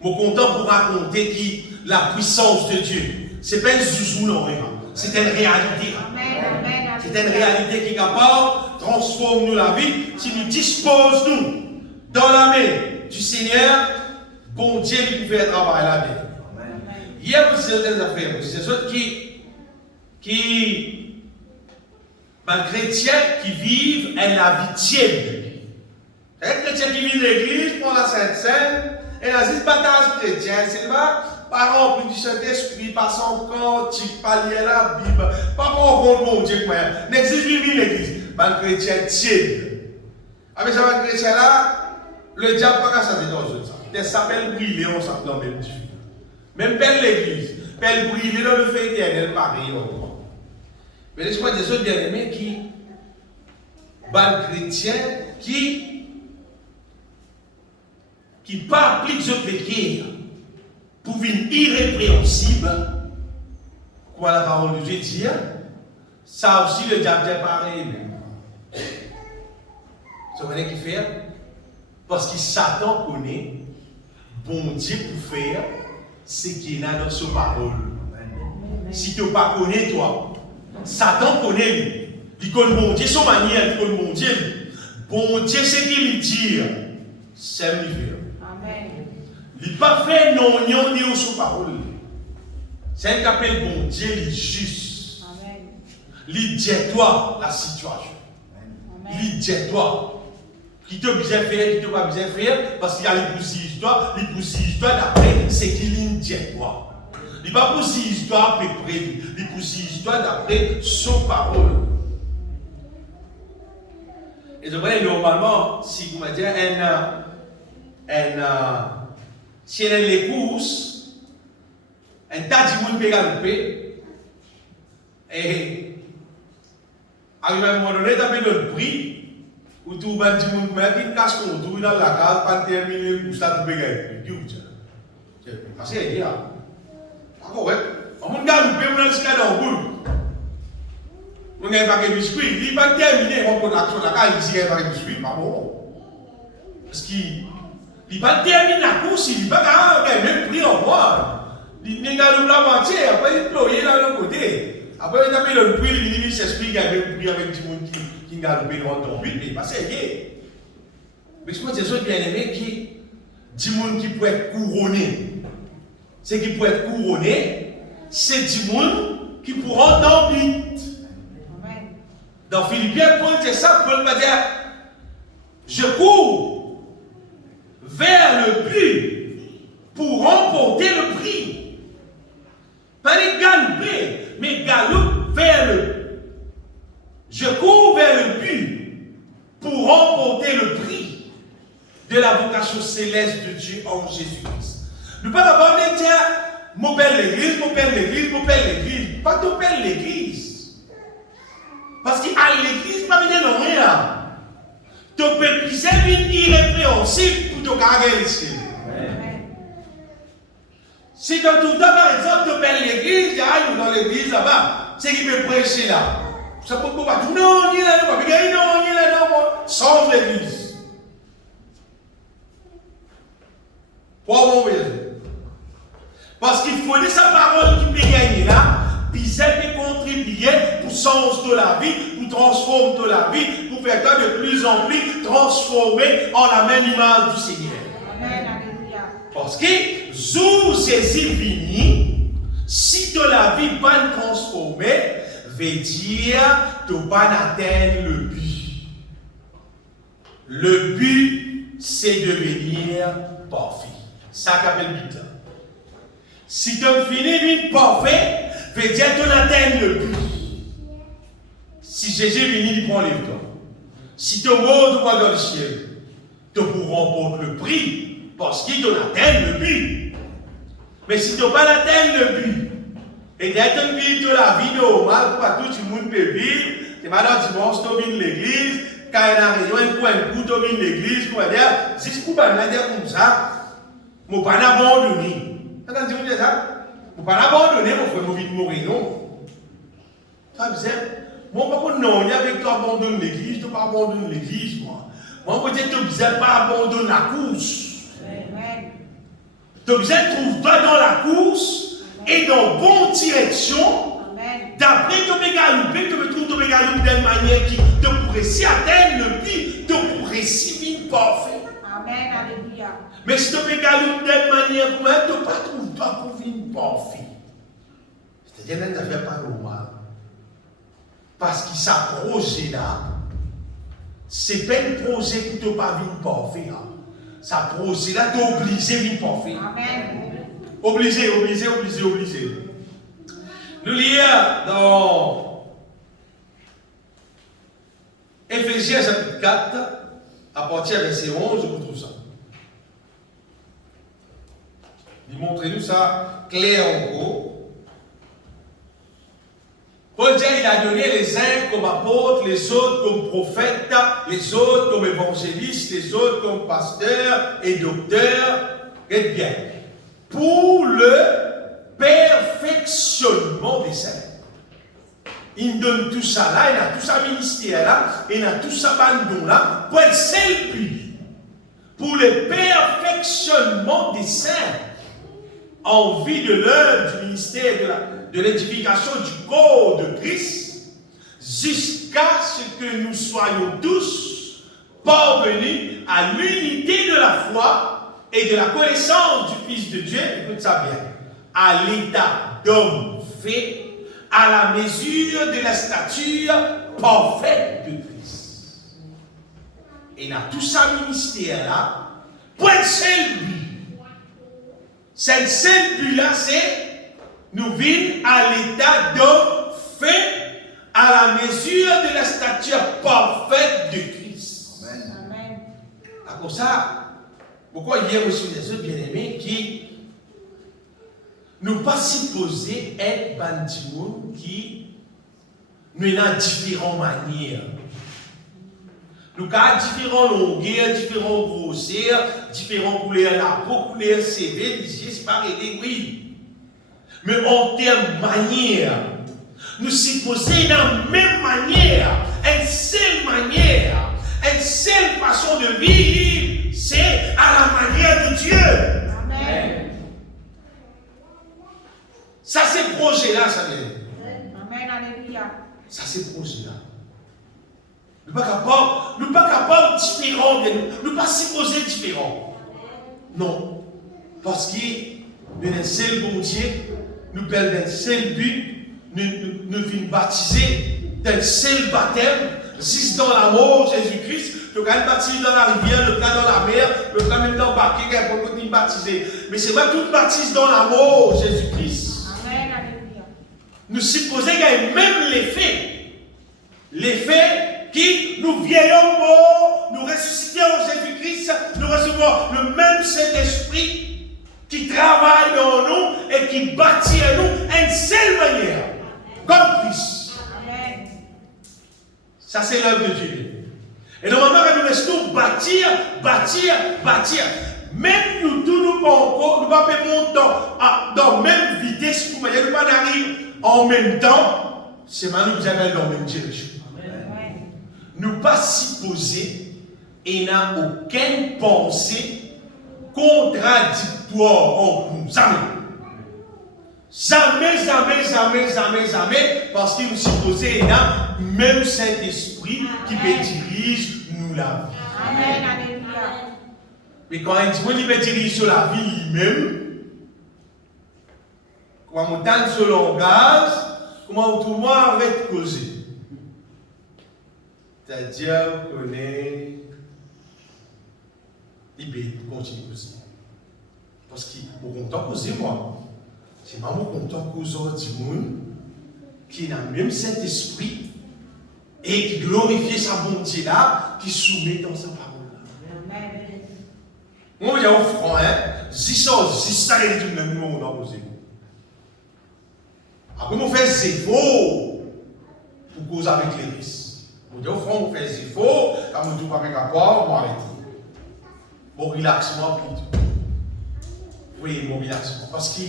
moi content pour raconter qui la puissance de Dieu. C'est pas un zouzou, non, c'est une réalité. Amen. Amen. C'est une réalité qui est capable de transformer nous la vie si nous disposons nous dans la main du Seigneur. Bon Dieu qui fait un travail là-dedans. Hier, vous savez des affaires, c'est ceux qui chrétiens qui vivent la vie tiède. Les chrétiens qui vivent l'église pour la Sainte-Seine, et la dit bataille chrétienne, c'est pas par rempli du Saint-Esprit, par son cantique, par lire la Bible, pas pour rendre bon Dieu, mais n'existe vivre l'église. Les chrétiens tiède. Avec ça, les chrétiens là, le diable n'a pas changer dans eux. Il s'appelle brûler, on s'appelle dans le même Dieu. Même belle l'église, belle brûler dans le feu éternel, pareil. Mais laisse-moi des autres bien-aimés qui, ban chrétiens, qui pas appliquent ce péché pour venir irrépréhensible, comme la parole de Dieu dit, ça aussi le diable est pareil. Vous savez ce qu'il fait? Parce que Satan connaît, bon Dieu pour faire ce qu'il a dans sa parole. Si tu ne pas connais toi, Satan connaît lui. Il connaît bon Dieu, son manière, il connaît bon Dieu. Bon Dieu, ce qu'il dit, c'est lui faire. Amen. Il n'a pas fait non, ni sur parole. C'est un qu'appelle bon Dieu, il est juste. Amen. Il dit toi la situation. Il dit toi. Qui te bien faire, qui te pas bien faire, parce qu'il y a les poussis toi d'après ce qu'il dit toi. Il ne va pas pousser histoire après prévu, il pousse histoire d'après son parole. Et je connais normalement, si vous me dites, si elle les courses, un tas de monde peut galoper, et à un moment donné, tu as le prix. Ou tout le monde qui casse ton tour dans la case, pas terminer, ou ça, tu peux gagner. C'est passé, il y a. D'accord, ouais. On va gagner, on va le dans le boule. On gagne pas de biscuits. Il va terminer, on prend l'action, la case, ici, il va de biscuits. Pas bon. Parce qu'il va terminer la course, il va gagner même prix en moi. Il gagne la moitié, après il ploie dans l'autre côté. Après il a mis le prix, il s'explique, il gagne le prix avec du monde qui galoper dans ton but, mais il passe rien. Mais je pense que c'est ceux bien-aimés qui du monde qui peut être couronné. Ce qui peut être couronné, c'est du monde qui pourra dans le but. Dans Philippiens, Paul dit ça, Paul va dire, je cours vers le but pour remporter le prix. Pas les galoper, mais galope vers le but. Je cours vers le but pour remporter le prix de la vocation céleste de Dieu en Jésus-Christ. Nous ne pouvons pas dire, mon père l'église, mon père l'église, mon père l'église. Pas ton père l'église. Parce qu'à l'église, pas venir non rien. Ton père c'est une irrépréhensible pour ton carrière ici. Si dans tout le temps, par exemple, ton père l'église, il y a dans l'église là-bas, c'est qui peut prêcher là. Ça peut pas dire non, il est là, non, il est là, sauve l'église. Pourquoi mon Dieu? Parce qu'il faut dire sa parole qui peut gagner là, puis ça peut contribuer pour le sens de la vie, pour transformer de la vie, pour faire toi de plus en plus transformer en la même image du Seigneur. Amen, alléluia. Parce que, sous ces vignes, si de la vie pas transformée, veut dire de ne pas atteindre le but. Le but, c'est de devenir parfait. Ça qu'appelle but. Si tu finis de parfait, veut dire que tu atteins le but. Si Jésus vient, il prend les temps. Si tu montes dans le ciel, tu pourras remporter le prix parce qu'il atteint le but. Mais si tu n'as pas atteint le but, et d'être une vie de la vie normale, pour tout le monde peut vivre, c'est maintenant dimanche, tu viens de l'église, quand il y a une réunion, il un coup, tu viens l'église, tu vas dire, si tu vas dire comme ça, je ne vais pas abandonner. Tu as entendu ça? Je ne vais pas abandonner, mon frère, je vais mourir, non. Tu vois, moi, non, il y avait que tu abandonnes l'église, tu ne vas pas abandonner l'église, moi. Moi, je te dis, tu ne pas abandonner la course. Tu as trouve-toi dans la course et dans bonne direction. D'après ton mégaloupe, tu me trouves ton mégaloupe d'une manière qui te pourrait si atteindre le but, te pourrait si vite parfait. Amen, alléluia. Mais si ton mégaloupe d'une manière pour moi, tu ne trouves pas pour vite parfait. C'est-à-dire que tu ne fais pas normal. Parce qu'il s'approche là. C'est pas un projet pour ne pas vite parfait. Ça projet là, tu es obligé de vite parfait. Amen. Obligé. Nous lisons dans Éphésiens chapitre 4, à partir du verset 11, vous trouvez ça. Montrez-nous ça clair en gros. Paul dit il a donné les uns comme apôtres, les autres comme prophètes, les autres comme évangélistes, les autres comme pasteurs et docteurs. Et bien, pour le perfectionnement des saints. Il donne tout ça là, il a tout ça ministère là, il a tout ça bandon là, pour être seul but. Pour le perfectionnement des saints, en vue de l'œuvre du ministère de l'édification du corps de Christ, jusqu'à ce que nous soyons tous parvenus à l'unité de la foi et de la connaissance du Fils de Dieu, écoute ça bien, à l'état d'homme fait, à la mesure de la stature parfaite de Christ. Et il a tout ça ministère là, pour un seul but. Ce seul but là, c'est nous vîmes à l'état d'homme fait, à la mesure de la stature parfaite de Christ. Amen. Comme ça, pourquoi hier aussi les autres bien-aimés qui nous pas supposés être bandimons qui nous avons différentes manières. Nous avons différentes longueurs, différentes grosseurs, différentes couleurs la peau, couleurs CV, c'est pas aider, oui. Mais en termes de manière, nous supposons dans la même manière, une seule manière, une seule façon de vivre, c'est à la manière de Dieu. Amen. Ça, c'est projet-là, ça veut dire. Amen, alléluia. Ça, c'est projet-là. Nous ne sommes pas capables différents de nous. Nous ne sommes pas supposés différents. Non. Parce que nous sommes un seul bon Dieu, nous perdons un seul but, nous venons baptiser d'un seul baptême, juste dans l'amour Jésus-Christ. Le cas baptisé dans la rivière, le cas dans la mer, le cas même dans le baquet, pour nous baptiser. Mais c'est vrai, tout baptise dans l'amour Jésus-Christ. Nous supposons qu'il y a même l'effet. L'effet qui nous vieillons mort, nous ressuscitons en Jésus-Christ, nous recevons le même Saint-Esprit qui travaille dans nous et qui bâtit en nous une seule manière, comme Christ. Amen. Ça, c'est l'œuvre de Dieu. Et normalement, quand nous restons bâtir, même nous tous, nous ne pouvons pas monter dans la même vitesse, nous ne pouvons pas arriver en même temps, c'est maintenant que vous avez dans la même direction. Nous pas supposer et n'a aucune pensée contradictoire en nous. Jamais, parce qu'il nous suppose et n'a même Saint-Esprit qui peut diriger nous la vie. Amen, alléluia. Mais quand il peut diriger sur la vie lui-même, comment on tente ce langage, comment tout le monde arrête de causer. C'est-à-dire qu'on est libéré pour continuer à causer. Parce qu'il est content de causer, moi. C'est pas content de causer du monde qui a le même Saint-Esprit et qui glorifie sa bonté là, qui soumet dans sa parole là. Amen. Moi, il y a un franc, si ça est du même monde, on a posé. Après, on fait zéro pour causer avec les risques. Vous dites, au fond, vous faites des efforts, quand vous ne trouvez pas mes rapports, vous arrêtez. Bon relaxement plutôt. Oui, bon relaxement. Parce que,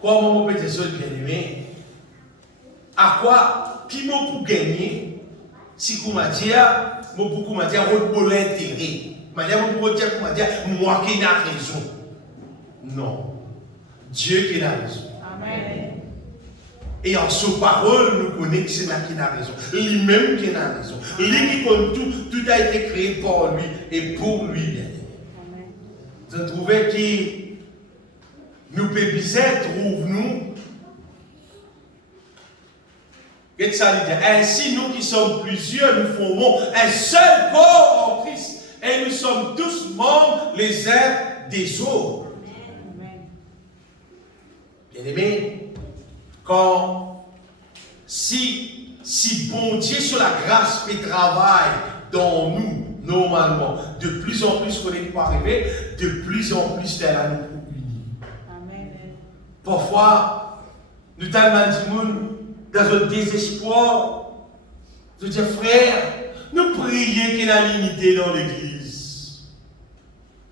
comment on peut être seul bien aimé, à quoi, qui m'a pour gagner, si vous m'avez dit, beaucoup m'a dit, pour l'intérêt. M'a dit, moi qui n'ai raison. Non. Dieu qui a raison. Amen. Et en sa parole, nous connaissons que c'est là qui a raison. Lui-même qui a raison. Lui qui compte tout, tout a été créé par lui et pour lui, bien aimé. Je trouvais que nous pépisons, trouve-nous. Qu'est-ce que ça veut dire? Ainsi, nous qui sommes plusieurs, nous formons un seul corps en Christ. Et nous sommes tous membres les uns des autres. Amen. Bien aimé, quand si bon Dieu sur la grâce et travaille dans nous, normalement, de plus en plus qu'on n'est pas arrivé, de plus en plus elle a nous unis. Amen. Parfois, nous tellement dit dans notre désespoir, je dis frère, nous prions qu'il y ait une unité dans l'église.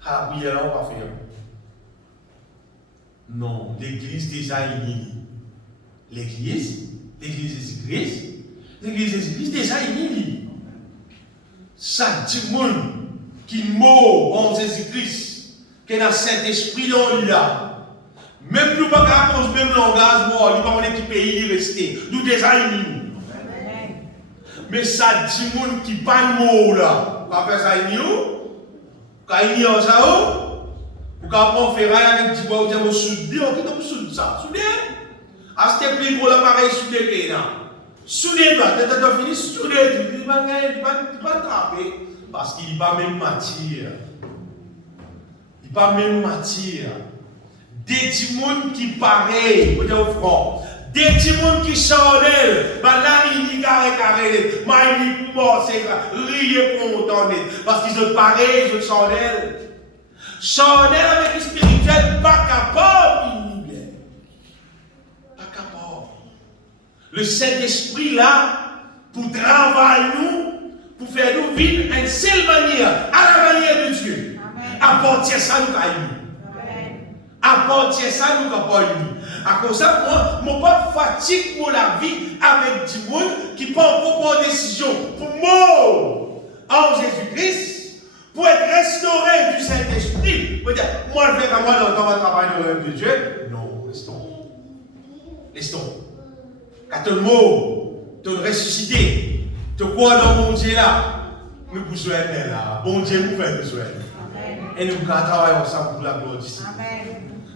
Ah oui, alors on va faire. Non, l'église déjà unie. L'église Jésus-Christ, l'église Jésus-Christ déjà unie. Chaque monde qui mord en Jésus-Christ, qui a le Saint-Esprit dans lui là, même nous pas qu'à cause même langage, moi, nous pas qui pays y rester, nous déjà unis. Mais ça dit monde qui pas de mots là, on va faire ça unis où? Quand unis en ça où? Ou quand on fait rien avec du bois, on dit soudé, on dit soudé ça, soudé. À ce plus pour l'appareil soudé là. Soudé là, tu as fini soudé, tu vas attraper parce qu'il n'est pas même matière. Il n'est pas même matière. Des timons qui pareil, vous dire au front. Des timons qui charnel, bah là il y a carré, mais il est mort, c'est rire content, parce qu'ils sont pareils, ils sont charnel. Charnel avec le spirituel, pas capable, pas capable. Le Saint-Esprit là, pour travailler nous, pour faire nous vivre une seule manière, à la manière de Dieu. Apporter ça nous caillou. Apporter ça nous caillou. À cause de ça, moi, pas fatigue pour la vie avec du monde qui prend beaucoup de décisions pour moi en Jésus-Christ, pour être restauré du Saint-Esprit. Pour dire, moi, je vais comme moi dans le travail de l'œuvre de Dieu. Non, laisse-toi. Laisse-toi. Quand ton mot, ton ressuscité, te crois dans mon Dieu là, nous besoin de là. Bon Dieu nous fait besoin. Et nous travaillons ensemble pour la gloire du Seigneur.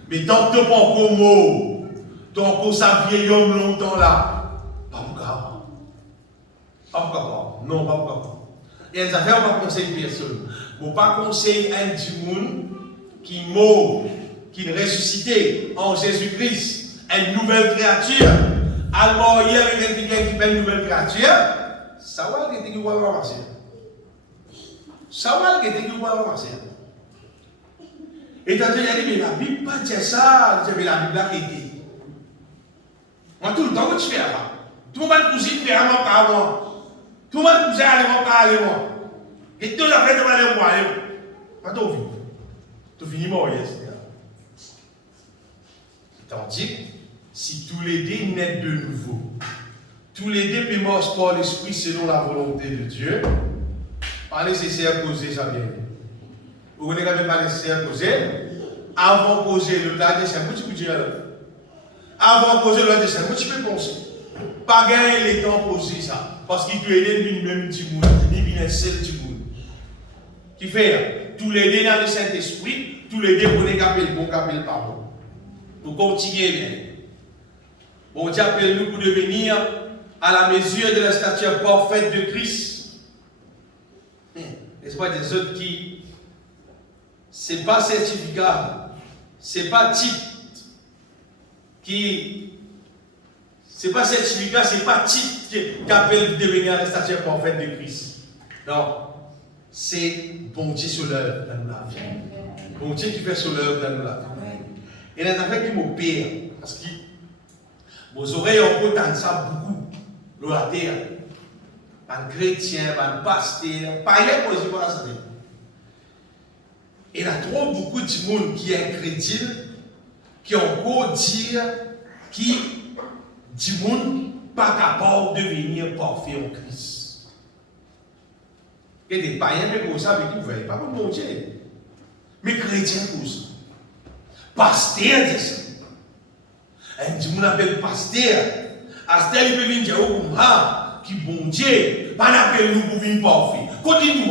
Mais tant que tu n'as pas encore mot, tu as encore ça vieil homme longtemps là, pas pour capable. Pas pour capable. Non, pas pour capable. Et les affaires, on ne va pas conseiller personne. On ne va pas conseiller un du monde qui est mort, qui est ressuscité en Jésus-Christ, une nouvelle créature. Alors, il y a quelqu'un qui fait une nouvelle créature, ça va être qui va ramasser. Ça va être qui va ramasser. Et tant que j'ai dit, mais la Bible pas dire ça, j'avais la Bible là qui était. Moi, tout le temps, que tu fais là. Tout le monde cousine fait avant par moi. Tout le monde cousine allemand par allemand. Et tout la fait devant les mois. Moi, tu vis. Tu finis mort, yes. Tandis, si tous les deux naissent de nouveau, tous les deux pémorent par l'esprit selon la volonté de Dieu, pas nécessaire de causer ça bien. Vous connaissez quand même pas nécessaire de causer. Avant de causer, le gars de c'est un petit peu avant de causer, le gars de c'est un petit peu penser. Pas gagner les temps pour poser ça. Parce qu'il te aide d'une même petit monde, il vient un seul petit monde. Qui fait, tous les deux dans le Saint-Esprit, tous les deux pour les caper le bon, caper le pardon. Pour continuer bien. Bon Dieu appelle nous pour devenir à la mesure de la stature parfaite de Christ. N'est-ce pas des autres qui, c'est pas certificat, c'est pas titre qui, c'est pas certificat, c'est pas titre qui appelle devenir à la stature parfaite de Christ. Non, c'est bon Dieu sur l'œuvre dans la vie. Bon Dieu qui fait sur l'œuvre dans la vie. Et les affaires qui m'opèrent, parce que vos oreilles ont entendu ça beaucoup, dans la terre. un chrétien, un pasteur, païen pour les pas ça. Et il y a trop beaucoup de monde qui est chrétien, qui ont encore dire qui du monde pas capable de devenir parfait en Christ. Et des païens comme ça avec qui vous ne voyez pas comme mon Dieu. Mais chrétiens comme ça. Pasteur dit ça. Un dit mon appelle pasteur. Pasteur il peut venir dire au qui bon Dieu, pas n'appelle nous pour venir parfait. Continue.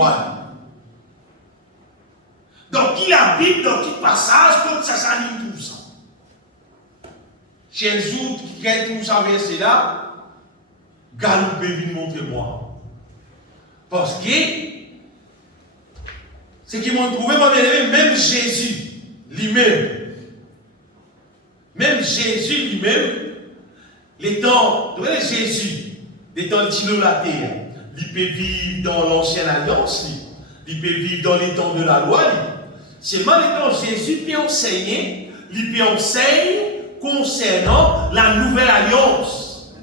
Donc qui habite dans quel passage comme ça s'anime tout ça. Chez nous qui a tout ça versé là, Galou peut venir montrer moi. Parce que ce qui m'ont trouvé, moi bien aimé, même Jésus lui-même, les temps, Jésus, les temps de la terre, il peut vivre dans l'ancienne alliance, il peut vivre dans les temps de la loi. Seulement les temps Jésus peut enseigner, il peut enseigner concernant la nouvelle alliance.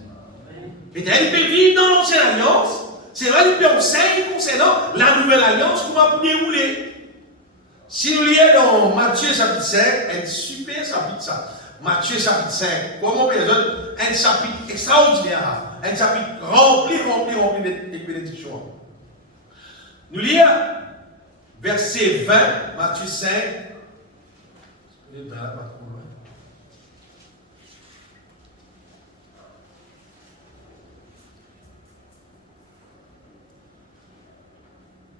C'est-à-dire il peut vivre dans l'ancienne alliance, c'est vrai il peut enseigner concernant la nouvelle alliance qu'on va dérouler. Si nous lisons dans Matthieu chapitre 5, un super chapitre ça. Matthieu chapitre 5, comment on peut dire un chapitre extraordinaire, un chapitre rempli de bénédictions. Nous lisons verset 20, Matthieu 5.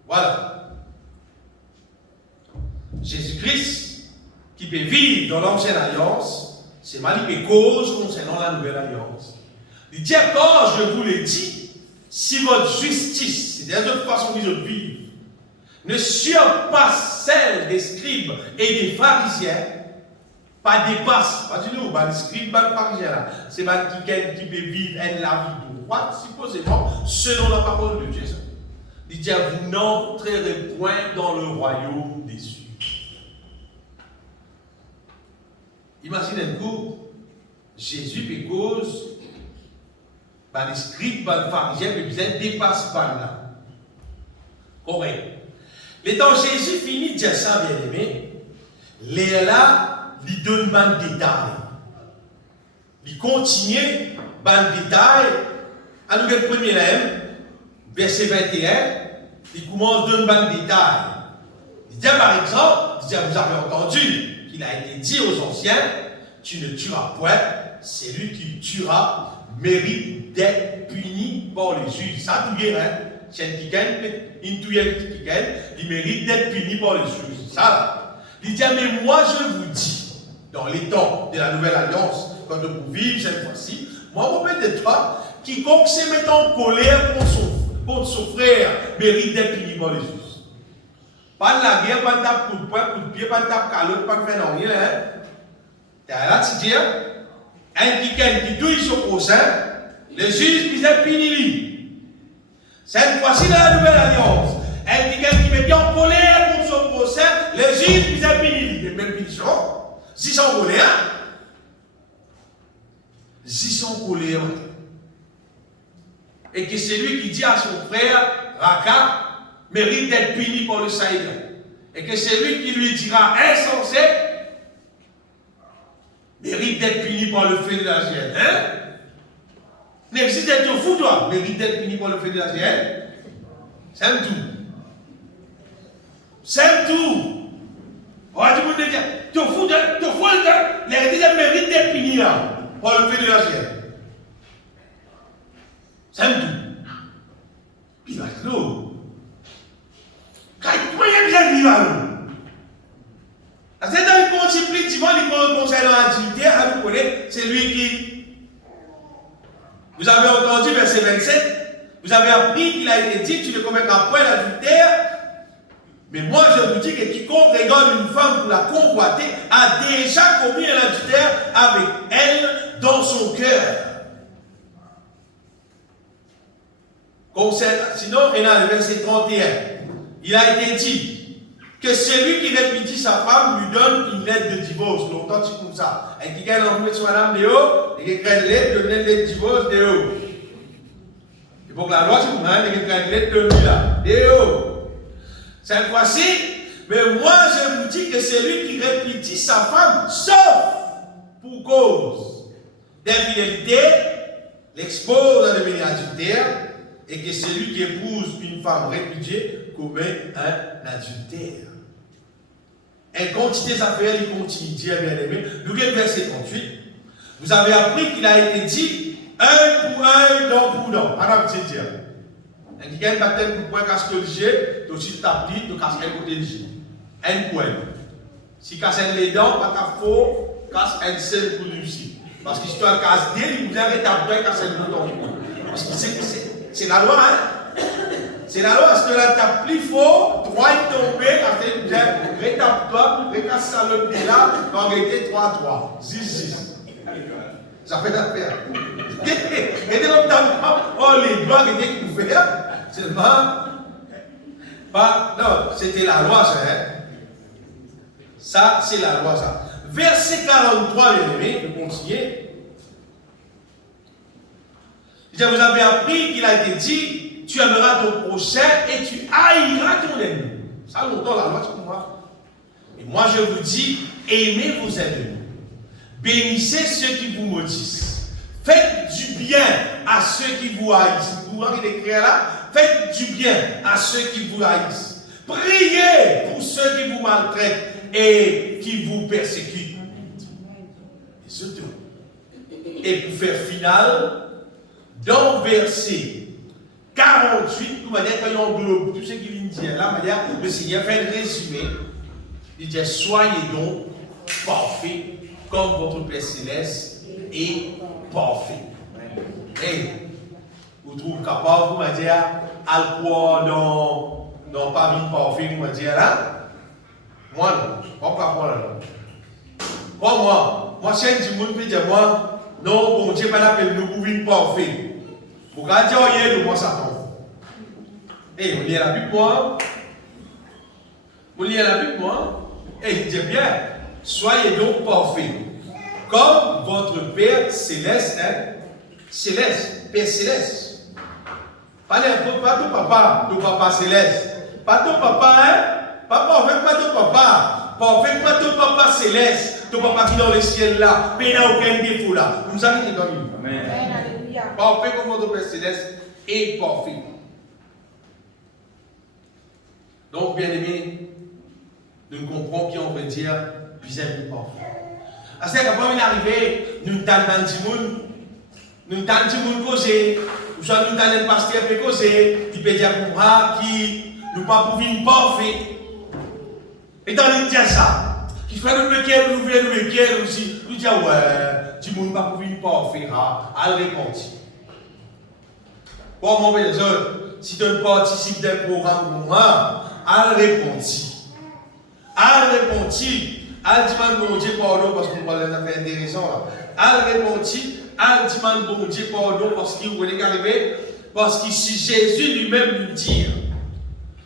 Voilà. Jésus-Christ, qui peut vivre dans l'ancienne alliance, c'est mal qui peut cause concernant la nouvelle alliance. Il dit encore, je vous l'ai dit, si votre justice, c'est des autres façons qu'ils ont vivre, ne surpasse celle des scribes et des pharisiens, pas dépasse, pas du tout, les scribes, les pharisiens là, c'est pas qui peut vivre la vie droite, supposément, selon la parole de Dieu. Il dit, vous n'entrerez point dans le royaume des cieux. Imaginez un coup, Jésus peut cause, les scribes, les pharisiens, mais ils dépassent pas là. Correct. Les temps Jésus finit de dire ça, bien aimé, les là, il donne un détail. Il continue, un détail. À nous, le premier verset 21, il commence à donner un détail. Il dit par exemple, vous avez entendu qu'il a été dit aux anciens, tu ne tueras point, celui qui tuera mérite d'être puni par les juges. Ça, tout bien, hein? Il mérite d'être puni par les juges. Ça, il dit, mais moi je vous dis, dans les temps de la nouvelle alliance, quand vous vivez cette fois-ci, moi, je de toi, quiconque se met en colère contre son frère mérite d'être puni par les juges. Pas de la guerre, pas de tape coup de poing, coup de pied, pas de tape calotte, pas de faire rien. Tu as là, tu dis, un qui touille son prochain, le juge qui est puni. Cette fois-ci dans la nouvelle alliance, un qui met bien en colère contre son prochain, le juge qui est puni. Les mêmes punitions. Si sont en colère, et que c'est lui qui dit à son frère, Raka, mérite d'être puni par le Seigneur. Et que c'est lui qui lui dira insensé, mérite d'être puni par le feu de la géhenne. Hein? Mais si tu es fou, toi, mérite d'être puni par le feu de la géhenne. C'est un tout. C'est un tout. On va dire, tu es fou, les disent mérite d'être puni là, par le feu de la géhenne. C'est un tout. Puis il va dire, non. Quand il y a bien vivre, c'est dans le multiplie, tu vois, le conseil dans l'adultère, vous connaissez, c'est lui qui. Vous avez entendu verset 27, vous avez appris qu'il a été dit, tu ne commettras point l'adultère. Mais moi je vous dis que quiconque regarde une femme pour la convoiter a déjà commis un adultère avec elle dans son cœur. Sinon, il y a le verset 31. Il a été dit que celui qui répudie sa femme lui donne une lettre de divorce. Longtemps, c'est comme ça. Et qui gagne l'envoi de son madame de haut, et qui gagne une lettre de divorce de haut. Et pour que la loi, c'est pour moi, il y a une lettre de lui là. Cette fois-ci, mais moi je vous dis que c'est lui qui répétit sa femme, sauf pour cause d'infidélité, l'expose à devenir adultère, et que celui qui épouse une femme répudiée commet un adultère. Et continuez à faire, il continue, Dieu bien-aimé. Nous avons verset 38. Vous avez appris qu'il a été dit un pour un, dent pour dent. Madame, c'est dire. Et qui a un baptême pour point casque le jet, tu aussi t'appliques, tu casses un côté de jet. Un point. Si casse les dents, pas qu'à faux, casse un seul pour lui aussi. Parce que si tu as casse deux, il vous a rétabli casse un bouton. Parce que c'est la loi, hein. C'est la loi, si tu as plus faux, 3 est tombé, quand tu dis, rétape-toi, récasse ça le pied là, quand il était 3-3, 6-6. Ça fait l'affaire. Et donc, oh, les doigts qui étaient couverts, seulement, pas, non, c'était la loi, ça, hein. Ça, c'est la loi, ça. Verset 43, bien aimé, nous continuons. Je vous avais appris qu'il a été dit, tu aimeras ton prochain et tu haïras ton ennemi. Ça, longtemps, la loi, tu comprends. Et moi, je vous dis, aimez vos ennemis. Bénissez ceux qui vous maudissent. Faites du bien à ceux qui vous haïssent. Vous voyez l'écrire là? Faites du bien à ceux qui vous haïssent. Priez pour ceux qui vous maltraitent et qui vous persécutent. Et surtout, et pour faire final, dans verset 48, comment dire, quand il englobe tout ce qu'il vient de dire là, le Seigneur fait un résumé. Il dit, soyez donc parfaits comme votre Père Céleste est parfait. Et vous trouvez capable, comment dire, à quoi dans pas vie parfait, comment dire là? Moi, non, pas moi là. Moi, si un monde peut dire, moi, non, bon Dieu, pas l'appel nous pour vivre parfait. Vous regardez, il y a moi, Satan. Et vous lisez la Bible, moi. Vous lisez la Bible, moi. Et il dit bien, soyez donc parfaits. Comme votre Père Céleste, hein? Céleste, Père Céleste. Pas ton papa Céleste. Pas ton papa, hein? Pas parfait, pas ton papa. Parfait, pas ton papa Céleste. Ton papa qui est dans le ciel là. Mais il n'y a aucun défaut là. Vous savez qui est dans lui. Amen. Parfait comme votre Père Céleste est parfait. Donc, bien aimé, nous comprenons qui on veut dire vis-à-vis parfait. Parce que quand on est arrivé, nous avons nous avons causé, ou soit nous avons un pasteur qui causer, qui peut dire pour moi, qui nous pas pour vivre parfait. Et dans le dire ça, qui fait le cœur, nous voulons le cœur aussi, nous dire ouais, tu ne pas pour vivre parfait, à le répondre. Bon, mon frère, si tu participes d'un programme pour moi, à le répondre. À le répondre. À le demander bon Dieu pardon parce qu'on parle d'un affaire intéressant là. À le répondre. À le demander bon Dieu pardon parce qu'il vous est arrivé. Parce que si Jésus lui-même nous dit,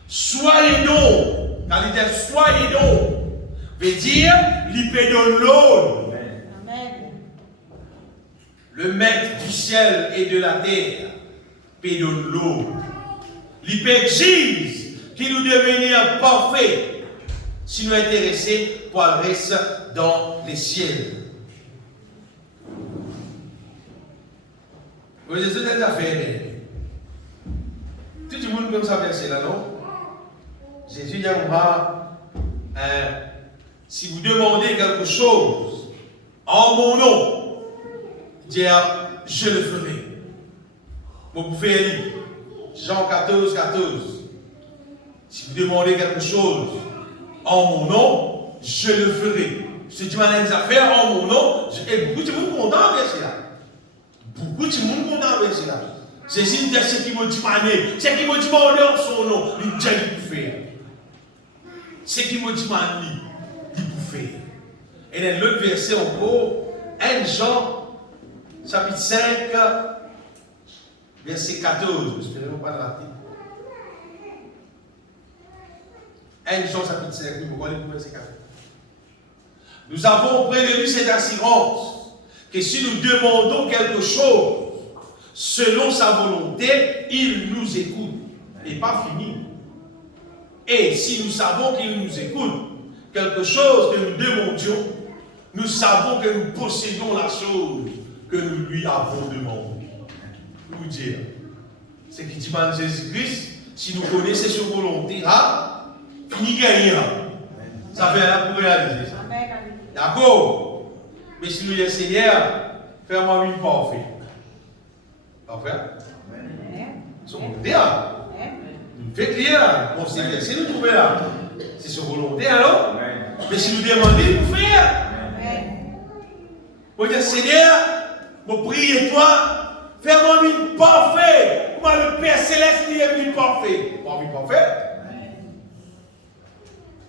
soyez donc, quand il dit soyez donc, veut dire, il peut donner l'eau. Le maître du ciel et de la terre peut donner l'eau. Il peut exige qu'il nous devienne parfait si nous sommes intéressés pour le reste dans les ciels. Vous avez des affaires. Tout le monde comme ça verset là, non? Jésus dit à moi, si vous demandez quelque chose en mon nom, dire je le ferai. Vous pouvez lire Jean 14, 14. Si vous demandez quelque chose en mon nom, je le ferai. Si tu m'as des affaires en mon nom, et beaucoup de monde content avec cela. Beaucoup de monde content avec cela. Jésus dit ce qui me dit mané, ce qui me dit mané en son nom, il dit qu'il peut faire. Ce qui me dit mané, il peut faire. Et dans l'autre verset encore, 1 Jean, chapitre 5, verset 14. Espérez-vous pas de rater. 1 Jean, chapitre 5, pourquoi les verset 14. Nous avons auprès de lui cette assurance que si nous demandons quelque chose selon sa volonté, il nous écoute. Et pas fini. Et si nous savons qu'il nous écoute, quelque chose que nous demandions, nous savons que nous possédons la chose que nous lui avons demandé. Vous dire, c'est qui dit par Jésus-Christ, si nous connaissons sa volonté, fini gagner. Ça fait rien pour réaliser ça. D'accord? Mais si nous disons Seigneur, fais-moi une parfait. Parfait? C'est volonté là. Nous fait clair là. Bon, Seigneur, si nous trouvons là, c'est sur volonté alors. Mais si nous demandons, nous faisons. Vous dire Seigneur, vous priez toi, fais-moi une parfait. Moi, le Père Céleste, il est une parfait. Pas une parfait.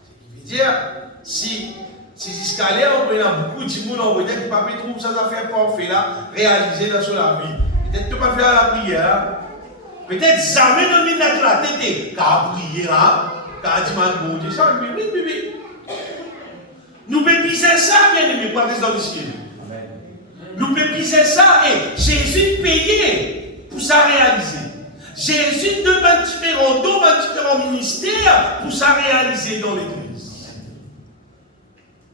Ce qui veut dire, si jusqu'à là, on a beaucoup de monde, on va dire que papa trouve ça à faire parfait là, réaliser dans son vie. Peut-être que tu vas faire la prière. Peut-être jamais dans le de la tête, car prier là, car dire bon Dieu, ça, bébé. Nous pouvons piser ça, bien aimé, pour rester dans le ciel. Nous pouvons piser ça et Jésus payé pour ça réaliser. Jésus demande différents ministères pour ça réaliser dans l'église.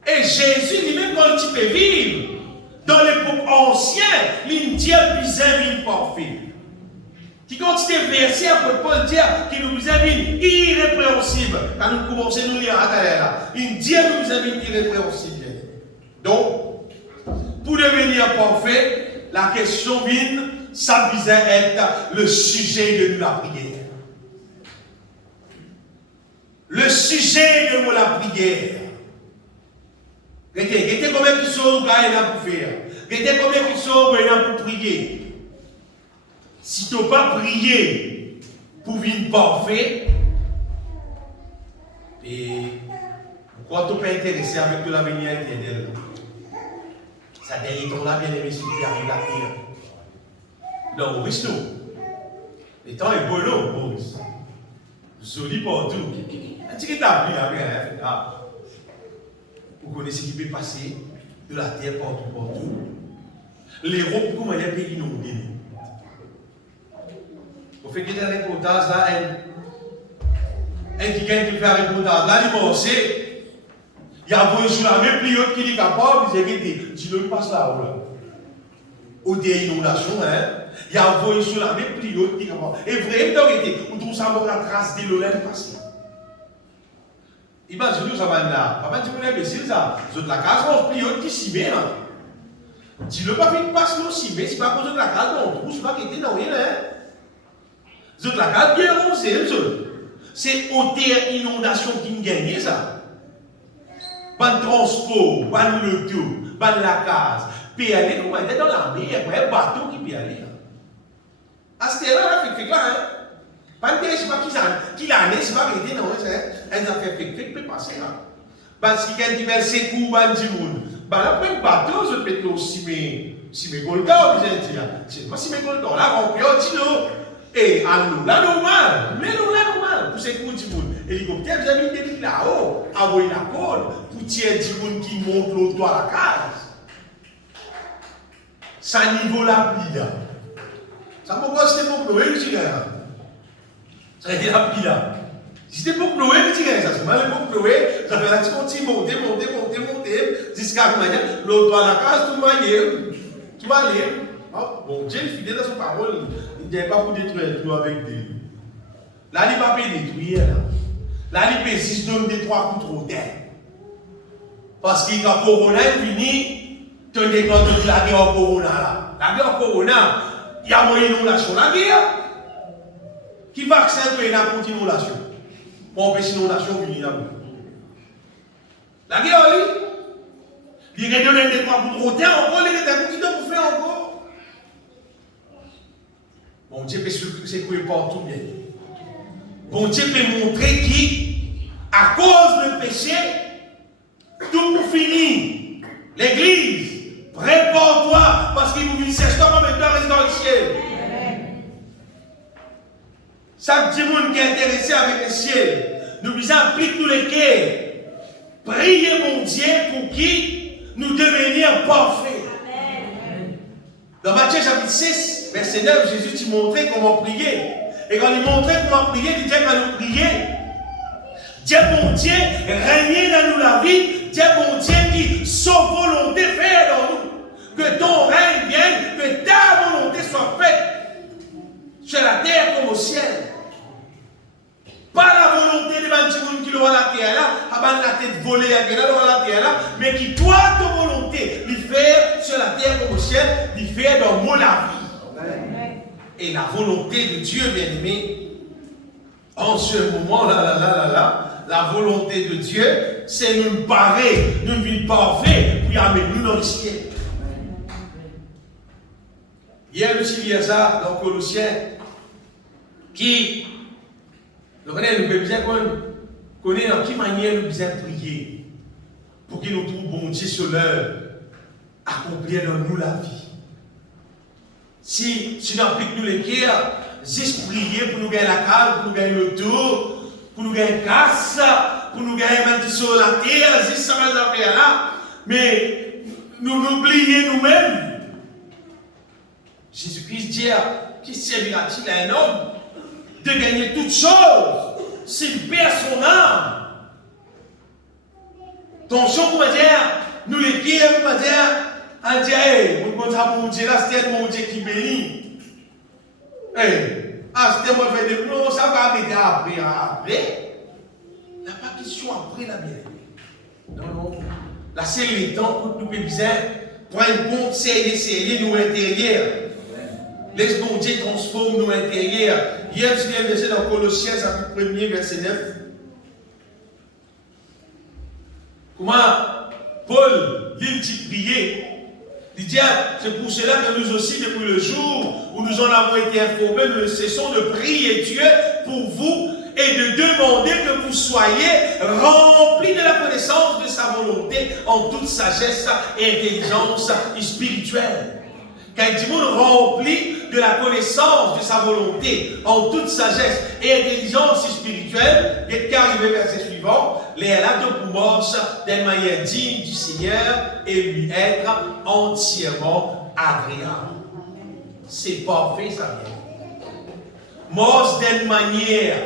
Et Jésus lui-même, quand il peut vivre, dans l'époque ancienne, il dit plus parfait. Qui continue verset après Paul dire qu'il nous a mis irrépréhensible. Quand nous commençons à nous lire à là, il dit qu'il nous a mis irrépréhensible. Donc, pour devenir parfait, la question vient, ça visait être le sujet de la prière. Le sujet de la prière. Regardez combien de choses vous avez pour faire. Regardez combien de choses vous avez pour prier. Si tu n'as pas prié pour vivre parfait, et pourquoi tu n'es pas intéressé avec l'avenir éternel? Ça dernier temps là, bien aimé, si tu arrives à prier. Non, Maurice, non. Le temps est beau, non, Maurice. Joli partout. Un petit peu d'appli, là, vous connaissez ce qui peut passer de la terre partout. L'Europe, comment il y a un pays inondé? Vous faites qu'il y a un reportage là, un qui gagne qui fait un reportage là, il pense, il y a un sur la même pliote qui est capable, il dit, tu le passes là-haut là. Au des inondations, il y a un sur la même pliote qui est capable. Et vraiment, on trouve ça dans la trace de l'eau passée. Imaginez ça va là. Papa dit que c'est ça. Vous êtes la case, on pliote qui s'y met. Tu ne peux pas faire passer l'eau s'y met, c'est pas cause de la case, on trouve, c'est pas qu'il était dans rien. Vous êtes la case bien rosée, c'est au terre inondation qui nous gagne ça. Ban transport, ban le tout, ban la case. Puis aller, comment il était dans la mer, il y a un bateau qui peut aller. À ce terrain-là, fait là, pas de c'est pas qui l'a année, c'est pas qu'il était dans un affaire fait peut passer là. Parce qu'il y a un diverses coups, ban du monde. Là, après un bateau, je peux être si mes golgars, c'est pas si mes golgars, là, on peut dire, et à nous, là, normal, mais nous, là, normal, pour ces coups du monde. Hélicoptère, vous avez mis là-haut, envoyer la corde, pour tirer du monde qui monte l'autre à la case. Ça niveau la pluie là. Ça me voit, c'était pour Noé, tu vois. Ça a été la pluie là. Si c'était pour Noé, tu vois, ça c'est mal pour Noé, ça fait la petite continue, monter, jusqu'à l'autre à la case, tout va aller. Bon, Dieu, fidèle à son parole, il n'y avait pas pour détruire tout avec des. Là, il ne va pas détruire. Là, il peut 6 donner des 3 coups trop terre. Parce que quand le corona est fini, tu as des grands de la guerre au corona là. La guerre au corona, il y a moyen d'inondation. La guerre, qui vaccin peut y avoir une inondation? Pour empêcher l'inondation, il y a la guerre, oui. Il redonne des 3 coups trop terre, encore les coups qui doivent faire encore. Bon Dieu peut secouer partout bien. Bon Dieu peut montrer qui, à cause du péché, tout pour finir. L'église, prépare-toi, parce qu'il vous dit, c'est toi maintenant reste dans le ciel. Chaque monde qui est intéressé avec le ciel, nous vous appliquons tous les cœurs. Priez mon Dieu pour qui nous devenir parfaits. Dans Matthieu chapitre 6, verset 9, Jésus t'y montrait comment prier. Et quand il montrait comment prier, il disait qu'à nous prier, Dieu bon Dieu, régner dans nous la vie, Dieu bon Dieu qui sa volonté fait dans nous. Que ton règne vienne, que ta volonté soit faite sur la terre comme au ciel. Pas la volonté de Bantimoun qui l'aura la terre là, avant la tête volée à la terre là, mais qui toi ta volonté, lui faire sur la terre comme au ciel, lui faire dans mon la vie. Amen. Et la volonté de Dieu, bien-aimé, en ce moment-là, la volonté de Dieu, c'est nous parer, nous vivre parfait, puis amener nous dans le ciel. Hier, nous lions ça dans Colossiens, qui, nous connaît dans quelle manière nous besoin prier, pour qu'il nous trouve bon Dieu sur l'heure, accomplir dans nous la vie. Si nous appliquons les pierres, juste prier pour nous gagner la cale, pour nous gagner le tour, pour nous gagner casse, pour nous gagner même sur la terre, juste ça va faire là, mais nous oublions nous-mêmes. Jésus-Christ dit, qui servira-t-il à un homme de gagner toutes choses s'il perd son âme? Ton chant, on va dire, nous les pierres, on va dire, on dit, hey, mon Dieu là, c'était mon Dieu qui bénit. Hey, c'était moi qui fais des non, ça va arrêter après. Il n'y a pas question après la bien. Non. Là, c'est le temps pour nous besoin prendre compte, sérieux, nous intérieurs. Laisse mon Dieu transforme nos intérieurs. Hier, je viens de verser dans Colossiens, chapitre 1er, verset 9. Comment Paul, il dit prier. Il dit, c'est pour cela que nous aussi, depuis le jour où nous en avons été informés, nous ne cessons de prier Dieu pour vous et de demander que vous soyez remplis de la connaissance de sa volonté en toute sagesse et intelligence spirituelle. Quand il dit rempli de la connaissance de sa volonté en toute sagesse et intelligence spirituelle, il est arrivé verset suivant, les là de poumoche d'une manière digne du Seigneur et lui être entièrement agréable. C'est parfait, ça vient. Moche d'une manière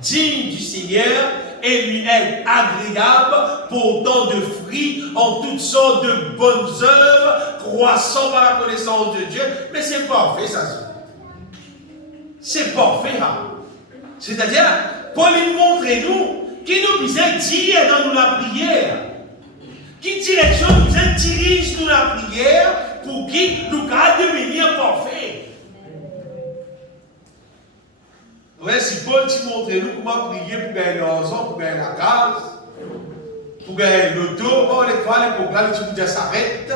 digne du Seigneur et lui être agréable, portant de fruits en toutes sortes de bonnes œuvres, croissant par la connaissance de Dieu. Mais c'est parfait, ça. C'est parfait, hein? C'est-à-dire, Paul nous montre nous qui nous besoin dire dans nous la prière. Qui direction nous besoin dirige nous la prière pour qui nous va devenir parfait. Ouais, si Paul te montre nous comment prier pour gagner l'argent, pour gagner la case, pour gagner l'auto, bon, les fois, les programmes, tu nous s'arrête,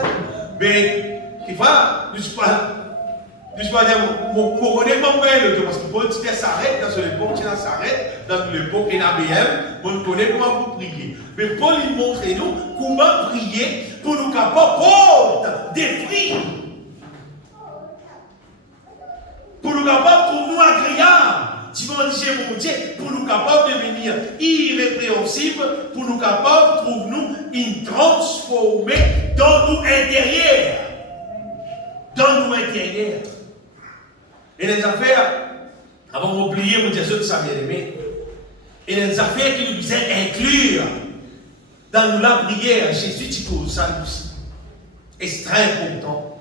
mais qui va, nous pas dire, mon connaît pas l'auto, parce que Paul te s'arrête dans l'époque, tu s'arrête dans l'époque NABM, on connaît comment vous prier. Mais Paul, il montre nous comment prier pour nous capables porter des fruits. Pour nous capables, pour nous agréables. Dimanche, mon Dieu, pour nous capables de devenir irrépréhensibles, pour nous capables, trouve-nous, une transformée dans nous intérieurs. Dans nous intérieurs. Et les affaires, avant d'oublier, mon Dieu, de sa bien-aimée, et les affaires qui nous disaient inclure dans nous la prière, Jésus, tu causes ça aussi. Et c'est très important.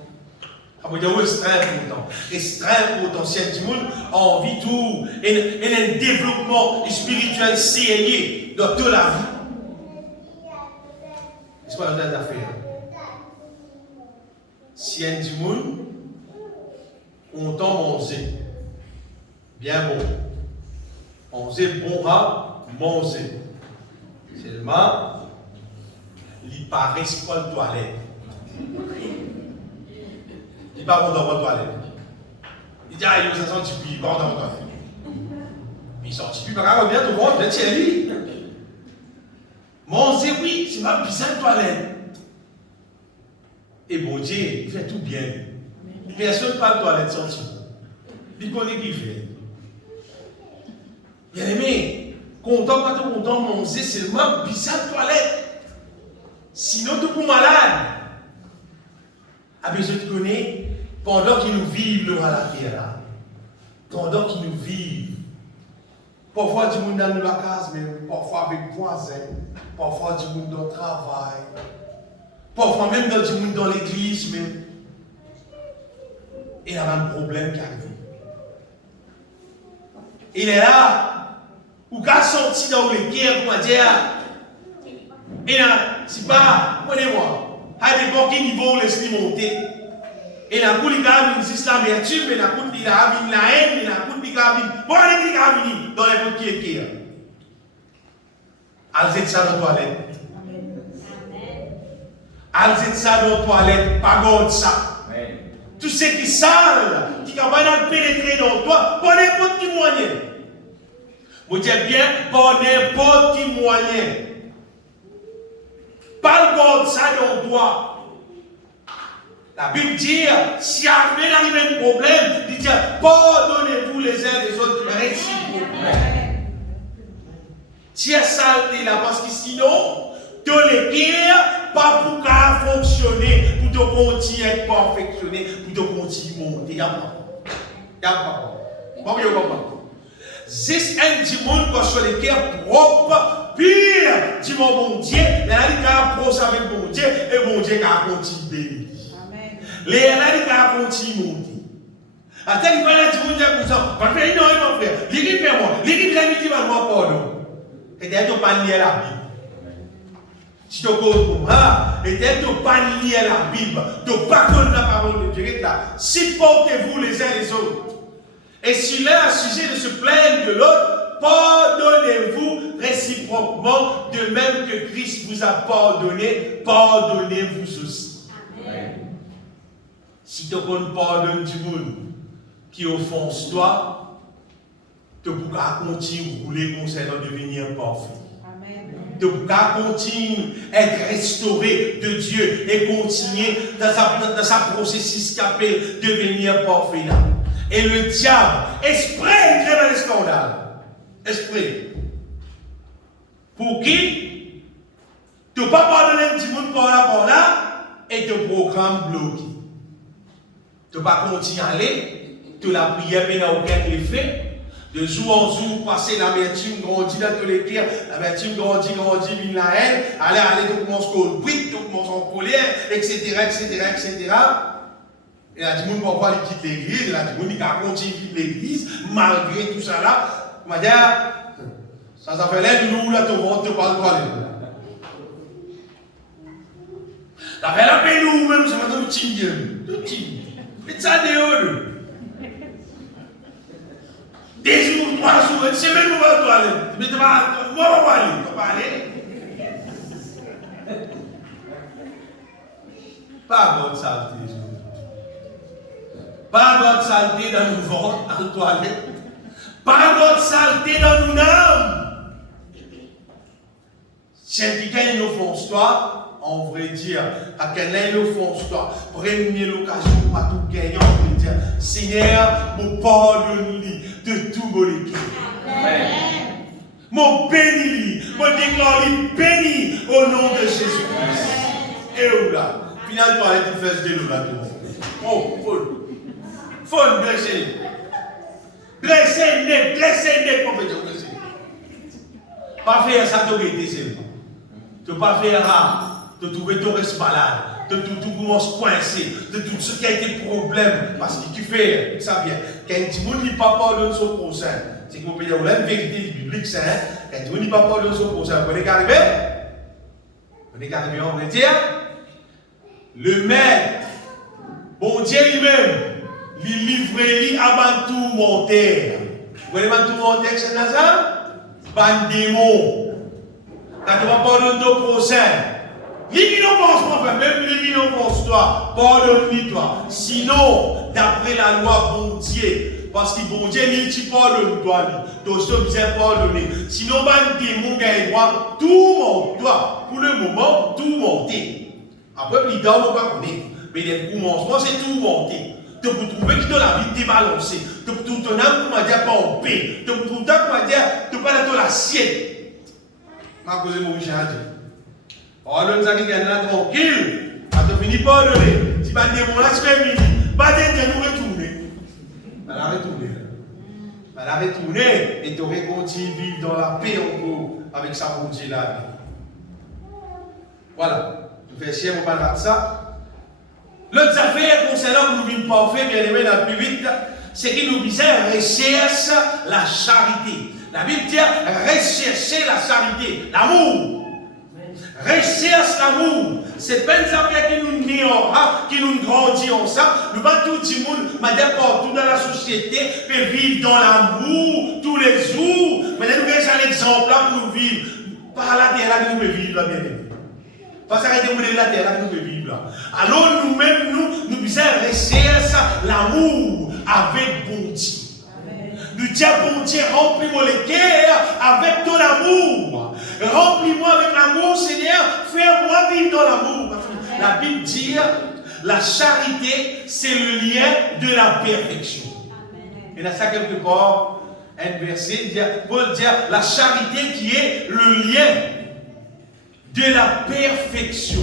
C'est très important. Si un monde a envie de tout, et un développement spirituel sérieux dans toute la vie. C'est pas une affaire. Si un monde, on t'en mange, bien bon. Manger bon à manger. Seulement, il paraît pas de toilette. Il part dans votre toilette. Il dit, il s'en sent il part dans votre toilette. Mais il s'en sort pas bien tout le monde, bien chez lui. Manger, oui, c'est pas bizarre de toilette. Et bon Dieu, il fait tout bien. Personne pas de toilette sorti. Il connaît qui fait. Bien aimé, content, pas tout content, manger, c'est seulement bizarre de toilette. Sinon, tout pour malade. Ah bien, je te connais. pendant qu'ils nous vivent nous à la terre, pendant qu'ils nous vivent, parfois du monde dans la case, mais parfois avec voisins, parfois du monde dans le travail, parfois même dans du monde dans l'église, même. Il y a un problème qui arrive. Il est là, ou qu'a sorti dans les guerres, comment dire, et là, c'est pas, prenez-moi, à dépend quel niveau laisse-lui monter. Et la cour, il a une l'amertume, mais la cour, il a une la haine, et la cour, il a une. Bon, il a une dans les mots qui est. Allez, ça dans la toilette. Allez, ça dans la toilette, pas garde ça. Tout ce qui est sale, qui va pas pénétrer dans toi, pas n'importe qui moyen. Vous dites bien, pas n'importe qui moyen. Pas le garde ça dans toi. La Bible dit, si arrive un problème, il dit, pardonnez-vous les uns les autres réciproquement. Tu es saleté là, parce que sinon, tu les guerres, pas pour qu'à fonctionner, pour te continuer à être perfectionné, pour te continuer à monter. Il n'y a pas. Il n'y a pas. Bon, il n'y a pas. C'est un dimanche parce que les guerres propres, pire, du bon Dieu, il y a des cas proches avec bon Dieu, et bon Dieu qui a continué. Les élèves qui continuent à monter. À tel point, là, tu me dis comme ça, parce que non, mon frère, l'équipe fait moi, l'équipe de l'amitié va moi pardon. Et tu n'as pas lié à la Bible. Si tu causes pour moi, et tu n'as pas lié à la Bible, tu n'as pas connu la parole de Dieu là. Supportez-vous les uns les autres. Et si l'un a sujet de se plaindre de l'autre, pardonnez-vous réciproquement, de même que Christ vous a pardonné, pardonnez-vous aussi. Amen. Si tu pardonnes du monde qui offense toi, tu pourras continuer à rouler concernant devenir parfait. Tu pourras continuer à être restauré de Dieu et continuer dans sa processus qui appelle devenir parfait là. Et le diable, esprit, il crée dans les scandales. Esprit. Pour qui? Tu ne peux pas pardonner du monde par là et te programme bloqué. Tu ne peux pas continuer à aller, tu la prière, mais n'a aucun effet. De jour en jour, passer l'amertume, grandit dans tous les cœurs, l'amertume grandit, vient la haine, allez, tu commences à bruit, tu commences en colère, etc. Et là, du monde parfois il quitte l'église, et là, du monde il continue à quitter l'église, malgré tout ça là. On va dire, ça fait l'aide, nous, là, tu parles quoi, ça fait la peine, nous, même, ça va te tirer. Mais ça, dehors. Des jours, 3 jours, une semaine, on va aller. Mais tu vas aller. Pas bonne saleté. Pas bonne saleté dans nos ventres, dans nos toilettes. Pas bonne saleté dans nos âmes. Si quelqu'un offense toi, on va dire, à quelqu'un offense toi, prenez l'occasion pour tout gagner, on va dire, Seigneur, mon pardonne-lui de tout mon équipe. Mon béni, mon déclare-lui béni au nom de Jésus-Christ. Et où là? Finalement, elle fait de l'eau là. Oh, faut dresser. Dresser net, pour faire dresser. Pas faire ça, tu es seulement. Tu ne pas faire rare. De trouver ton reste malade, de tout commence coincé, de tout ce qui a été problème, parce que tu fais, ça vient. Quand tu ne dis pas pardonner son prochain, c'est qu'on peut dire la vérité biblique, c'est quand tu ne dis pas pardonner son prochain, vous voyez qu'arriver, on va dire, le maître, bon Dieu lui-même, il livre avant tout mon terre. Vous voyez avant tout mon terre, c'est ça? Ban démon. Quand tu vas pardonner ton prochain, les qui n'ont pas même les qui n'ont pas toi, pardonne-lui toi. Sinon, d'après la loi, bon Dieu, parce que bon Dieu, il te pardonne toi, tu sommes bien pardonné. Sinon, ban démon gagne droit, tout monte toi. Pour le moment, tout monter. Après, l'idée, on va pas connaître. Mais le commencement, c'est tout monter. Tu peux trouver que la vie débalancée. Tu peux tout ton âme, comment dire, pas en paix. Tu peux tout le temps, comment dire, tu peux pas dans l'assiette. Ma cause, mon Richard. Pardonne ça qui est là tranquille. Tu finis pardonner. Si tu as des démons là, tu fais midi. Pas de nous retourner. Elle a retourné. Elle a retourné et tu aurais continué à vivre dans la paix encore avec sa bon Dieu là. Voilà. Nous faisons chier, on va de ça. L'autre affaire concernant que nous vîmes parfait, bien aimé, dans le plus vite, c'est qu'il nous disait recherche la charité. La Bible dit rechercher la charité, l'amour. Recherche l'amour. C'est pas une affaire qui nous ignorent, qui nous grandit ensemble. Nous pas tout le monde, madame, partout dans la société, peut vivre dans l'amour tous les jours. Mais nous avons un exemple là pour nous vivre. Par la terre là que nous pouvons vivre là, bien aimé. Parce que c'est la terre là que nous pouvons vivre là. Alors nous-mêmes, nous devons rechercher l'amour avec bon Dieu. Nous disons, bon Dieu, remplis-moi le cœur avec ton amour. Remplis-moi avec l'amour, Seigneur. Fais-moi vivre dans l'amour. La Bible dit, la charité, c'est le lien de la perfection. Et dans ça, quelque part, un verset, Paul dit, la charité qui est le lien de la perfection.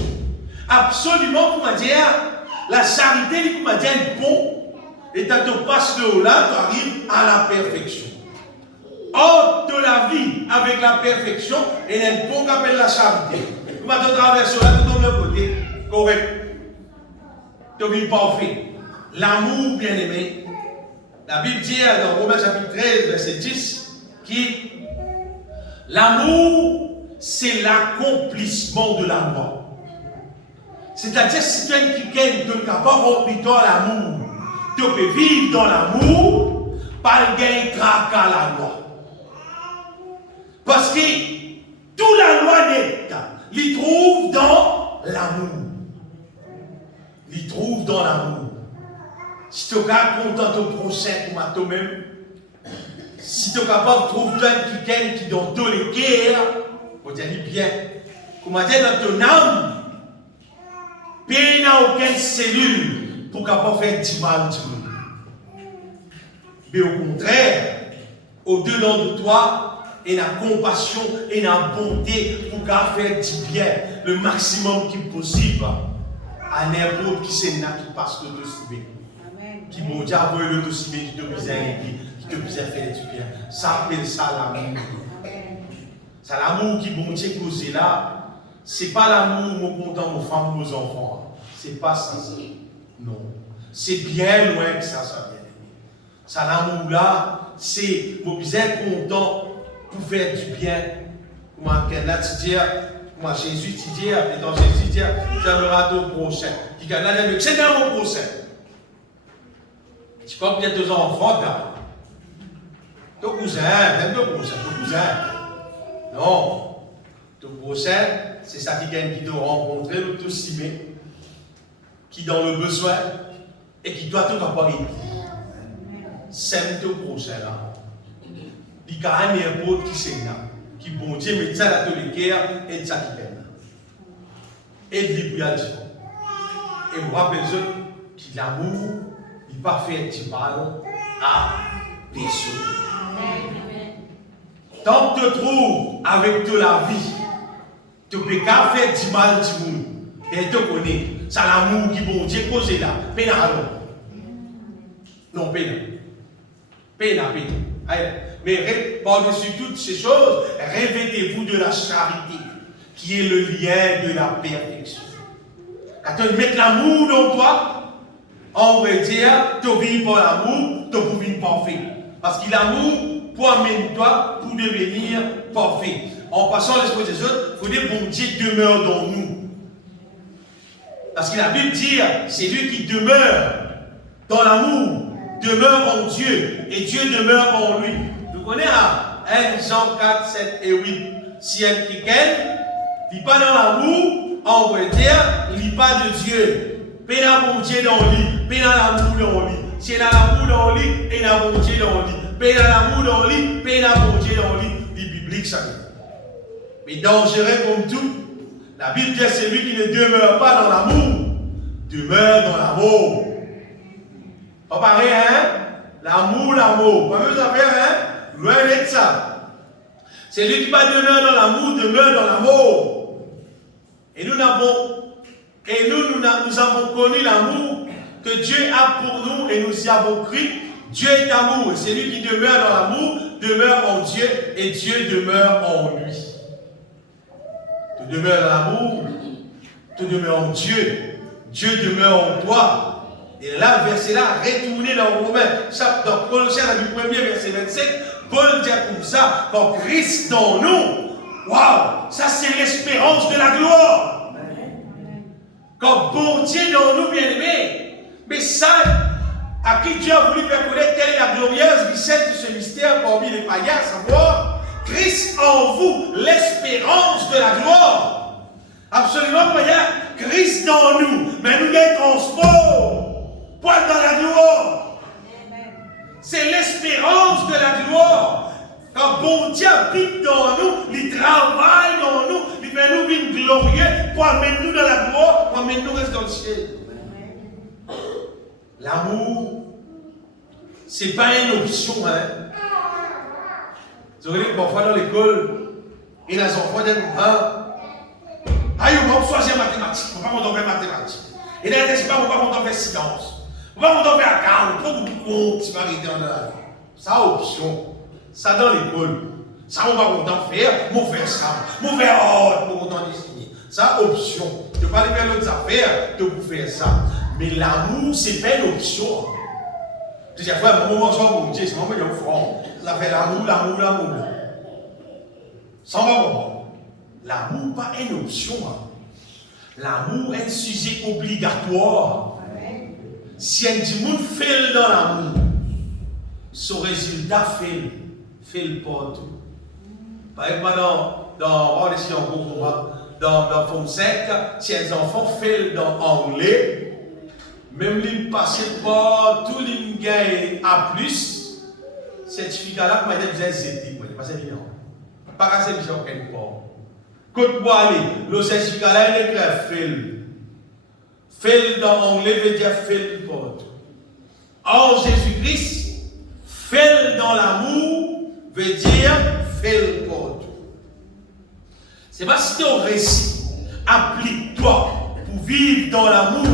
Absolument, comment dire, la charité, comment dire, est bon. Et quand tu passes de haut là, tu arrives à la perfection. Hors de la vie avec la perfection, il y a un bon qu'appelle la charité. Tu vas te traverser là, tu tombes de côté, correct. Tu vis parfait. L'amour, bien aimé. La Bible dit dans Romains chapitre 13, verset 10, qui l'amour, c'est l'accomplissement de la loi. C'est-à-dire, si tu es quelqu'un qui n'est pas rempli dans l'amour, tu peux vivre dans l'amour, pas gagner tracas la loi. Parce que toute la loi nette, il trouve dans l'amour. Il trouve dans l'amour. Si tu es capable de ton prochain comme toi-même, si tu es capable de trouver quelqu'un qui dans tous les cœurs, on dit bien, comme on dit dans ton âme, il n'y a aucune cellule pour capable faire du mal du monde. Mais au contraire, au-dedans de toi, il y a la compassion et la bonté pour faire du bien le maximum qui est possible à n'importe qui c'est là qui passe le dossier. Qui m'ont dit avoir le dossier qui te besoin qui te besoin faire du bien. Ça appelle ça l'amour. C'est l'amour qui bon Dieu causé là. C'est pas l'amour mon content, mon femme, nos enfants. C'est pas ça. Non. C'est bien loin que ça vient. Ça l'amour là, c'est mon besoin content pour faire du bien. Comment là tu dis, comment Jésus tu dis, et dans Jésus dit, tu aimeras ton prochain. Tu dis, c'est dans mon prochain. Tu crois qu'il y a 2 enfants là. Ton cousin, même ton cousin. Non. Ton prochain, c'est ça qui gagne qui doit rencontrer le tout simé, qui dans le besoin et qui doit tout apporter. C'est ton prochain là. Il y a un n'importe qui c'est là, qui bon Dieu met ça dans tous les cœurs et ça qui gagne. Et il dit pour y aller. Et vous rappelez que l'amour, il ne pas faire du mal à personne. Tant que tu te trouves avec de la vie, tu ne peux pas faire du mal du monde. Et tu connais, c'est l'amour qui bon Dieu cause là. Pénal. Non, pénal. Pénal. Mais par-dessus toutes ces choses, revêtez-vous de la charité, qui est le lien de la perfection. Quand tu mets l'amour dans toi, on va dire, tu vis par l'amour, tu peux vivre parfait. Parce que l'amour pour amener toi pour devenir parfait. En passant l'esprit des autres, il faut dire bon Dieu demeure dans nous. Parce que la Bible dit, c'est lui qui demeure dans l'amour, demeure en Dieu, et Dieu demeure en lui. Vous connaissez 1 Jean 4, 7 et 8. Si un quelqu'un n'est pas dans l'amour, on va dire, il n'est pas de Dieu. Il y a bon Dieu dans lui, il y a l'amour dans lui. Si il y a l'amour dans lui, il y a bon Dieu dans lui. Il y a l'amour dans lui, il y a bon Dieu dans lui. C'est biblique ça. Mais dangereux comme tout, la Bible dit celui qui ne demeure pas dans l'amour, demeure dans l'amour. Pas pareil, hein? L'amour. Pas même affaire, hein? Loin de ça. Celui qui ne demeure dans l'amour, demeure dans l'amour. Et nous avons connu l'amour que Dieu a pour nous et nous y avons cru. Dieu est amour et celui qui demeure dans l'amour demeure en Dieu et Dieu demeure en lui. Tu demeures dans l'amour, tu demeures en Dieu, Dieu demeure en toi. Et là, verset là, retournez dans Romains, dans Colossiens, du 1er verset 27, Paul dit comme ça, quand Christ dans nous, waouh, ça c'est l'espérance de la gloire. Quand bon Dieu dans nous, bien-aimés, mais ça, à qui Dieu a voulu faire connaître quelle est la glorieuse richesse de ce mystère parmi les païens, à savoir Christ en vous, l'espérance de la gloire. Absolument, païen, Christ dans nous, mais nous les transport. Point dans la gloire. C'est l'espérance de la gloire. Quand bon Dieu habite dans nous, il travaille dans nous, il fait nous vivre glorieux pour amener nous dans la gloire, pour amener nous rester dans le ciel. L'amour, ce n'est pas une option. Hein. Vous aurez vu parfois dans l'école, et les enfants disent aïe, on va choisir mathématiques, on va faire mathématiques. Et dans les esprits, on va faire science. On va faire account, on va compte, si on va dans la vie. Ça, option. Ça dans l'école. Ça, on va content faire, on va faire ça. On va faire ordre, on va content dessiner. Ça, option. Tu ne peux pas aller faire d'autres affaires, tu peux faire ça. Mais l'amour, ce n'est pas une option. Tu dis, frère, mon moment, soit mon Dieu, c'est mon meilleur front. Ça fait l'amour. Ça va bon. L'amour, pas une option. L'amour est un sujet obligatoire. Si un monde fait dans l'amour, son résultat fait le partout. Par exemple, dans Fonseca, si un enfant fait dans anglais, même s'il passe par tout le gagne A+, certificat-là, madame, vous avez zété, pas c'est évident. Pas qu'à c'est évident quelque part. Quand vous allez, le certificat-là, il est écrit Fail dans l'anglais veut dire fail partout. Or, Jésus-Christ, fail dans l'amour veut dire fail partout. C'est pas si tu es au récit, applique-toi pour vivre dans l'amour.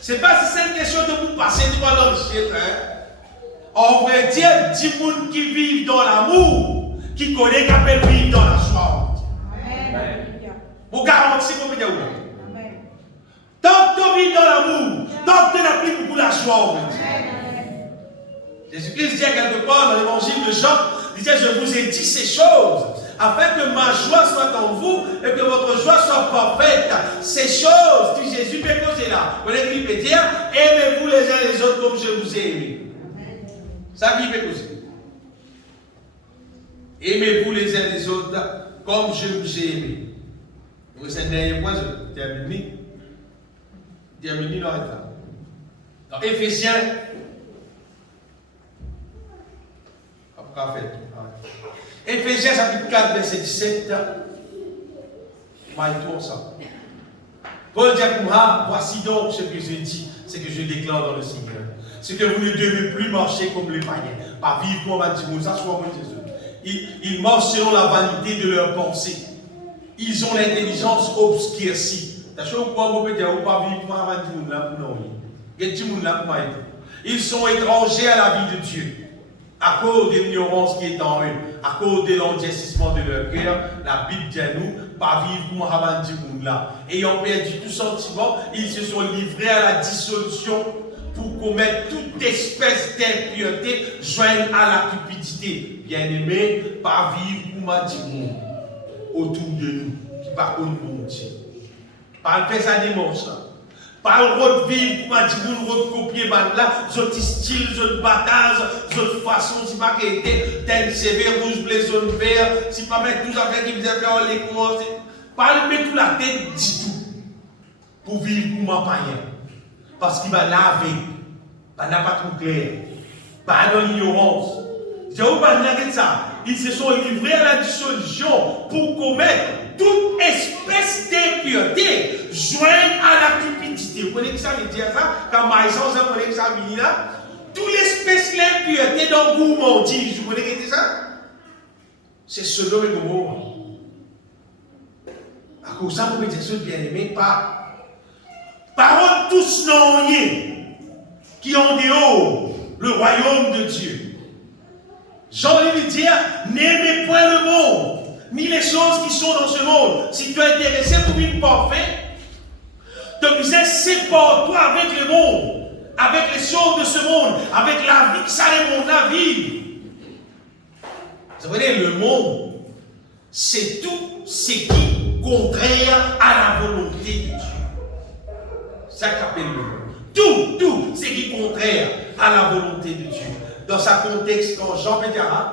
C'est pas si c'est une question de vous passer devant dans le ciel. On va dire 10 personnes qui vivent dans l'amour, qui connaissent qu'à peine vivre dans la joie. Vous garantissez qu'on peut dire oui. Tant que tu vis dans l'amour, tant que tu n'appliques beaucoup la joie. Jésus-Christ dit quelque part dans l'évangile de Jean, il disait, je vous ai dit ces choses, afin que ma joie soit en vous et que votre joie soit parfaite. Ces choses, dit Jésus, peut poser là. Vous voyez qu'il peut dire, aimez-vous les uns les autres comme je vous ai aimé. Ça qui peut poser. Aimez-vous les uns les autres comme je vous ai aimé. Donc c'est le dernier point, je termine. Terminé dans l'état. Dans Éphésiens, Éphésiens chapitre 4, verset 17, ça. Paul dit à moi, voici donc ce que je dis, ce que je déclare dans le Seigneur. C'est que vous ne devez plus marcher comme les païens, pas vivre comme un petit ça soit Jésus. Ils marchent selon la vanité de leurs pensées. Ils ont l'intelligence obscurcie. Ils sont étrangers à la vie de Dieu. À cause de l'ignorance qui est en eux, à cause de l'endurcissement de leur cœur, la Bible dit à nous, pas vivre comme Rabandi Mounla. Ayant perdu tout sentiment, ils se sont livrés à la dissolution pour commettre toute espèce d'impureté, joindre à la cupidité. Bien-aimés, pas vivre comme Rabandi Mounla autour de nous, qui par contre bon Dieu. Pas faire ça dimanche. Pas le vivre comme Rabandi Mounla, copier là, zot style, zot bataille, zot façon, si pas qu'il était tel CV rouge, bleu, jaune, vert, si pas mettre tout ça qui vous avez en les commencer. Pas le mettre tout la tête du tout pour vivre comme un païen. Parce qu'il va laver, pas n'a pas trop clair, pas dans l'ignorance. Je vous parle de ça. Ils se sont livrés à la dissolution pour commettre toute espèce d'impureté, joindre à la cupidité. Vous connaissez ça veut dire ça? Quand Maïsans, vous connaissez ça veut là? Toute espèce d'impureté dans le gourmandise. Vous connaissez ça? C'est Sodome et Gomorrhe. À cause de ça, vous pouvez dire ça, bien aimé, par parole tous non. qui est en dehors, le royaume de Dieu. Jean lui dit, n'aimez point le monde, ni les choses qui sont dans ce monde. Si tu es intéressé pour vivre parfait, tu disais, sépare-toi avec le monde, avec les choses de ce monde, avec la vie que ça est mon avis. Vous savez, le monde, c'est tout ce qui est contraire à la volonté de Dieu. C'est ça qu'appelle le monde. Tout ce qui est contraire à la volonté de Dieu. Dans sa contexte, quand Jean peut dire,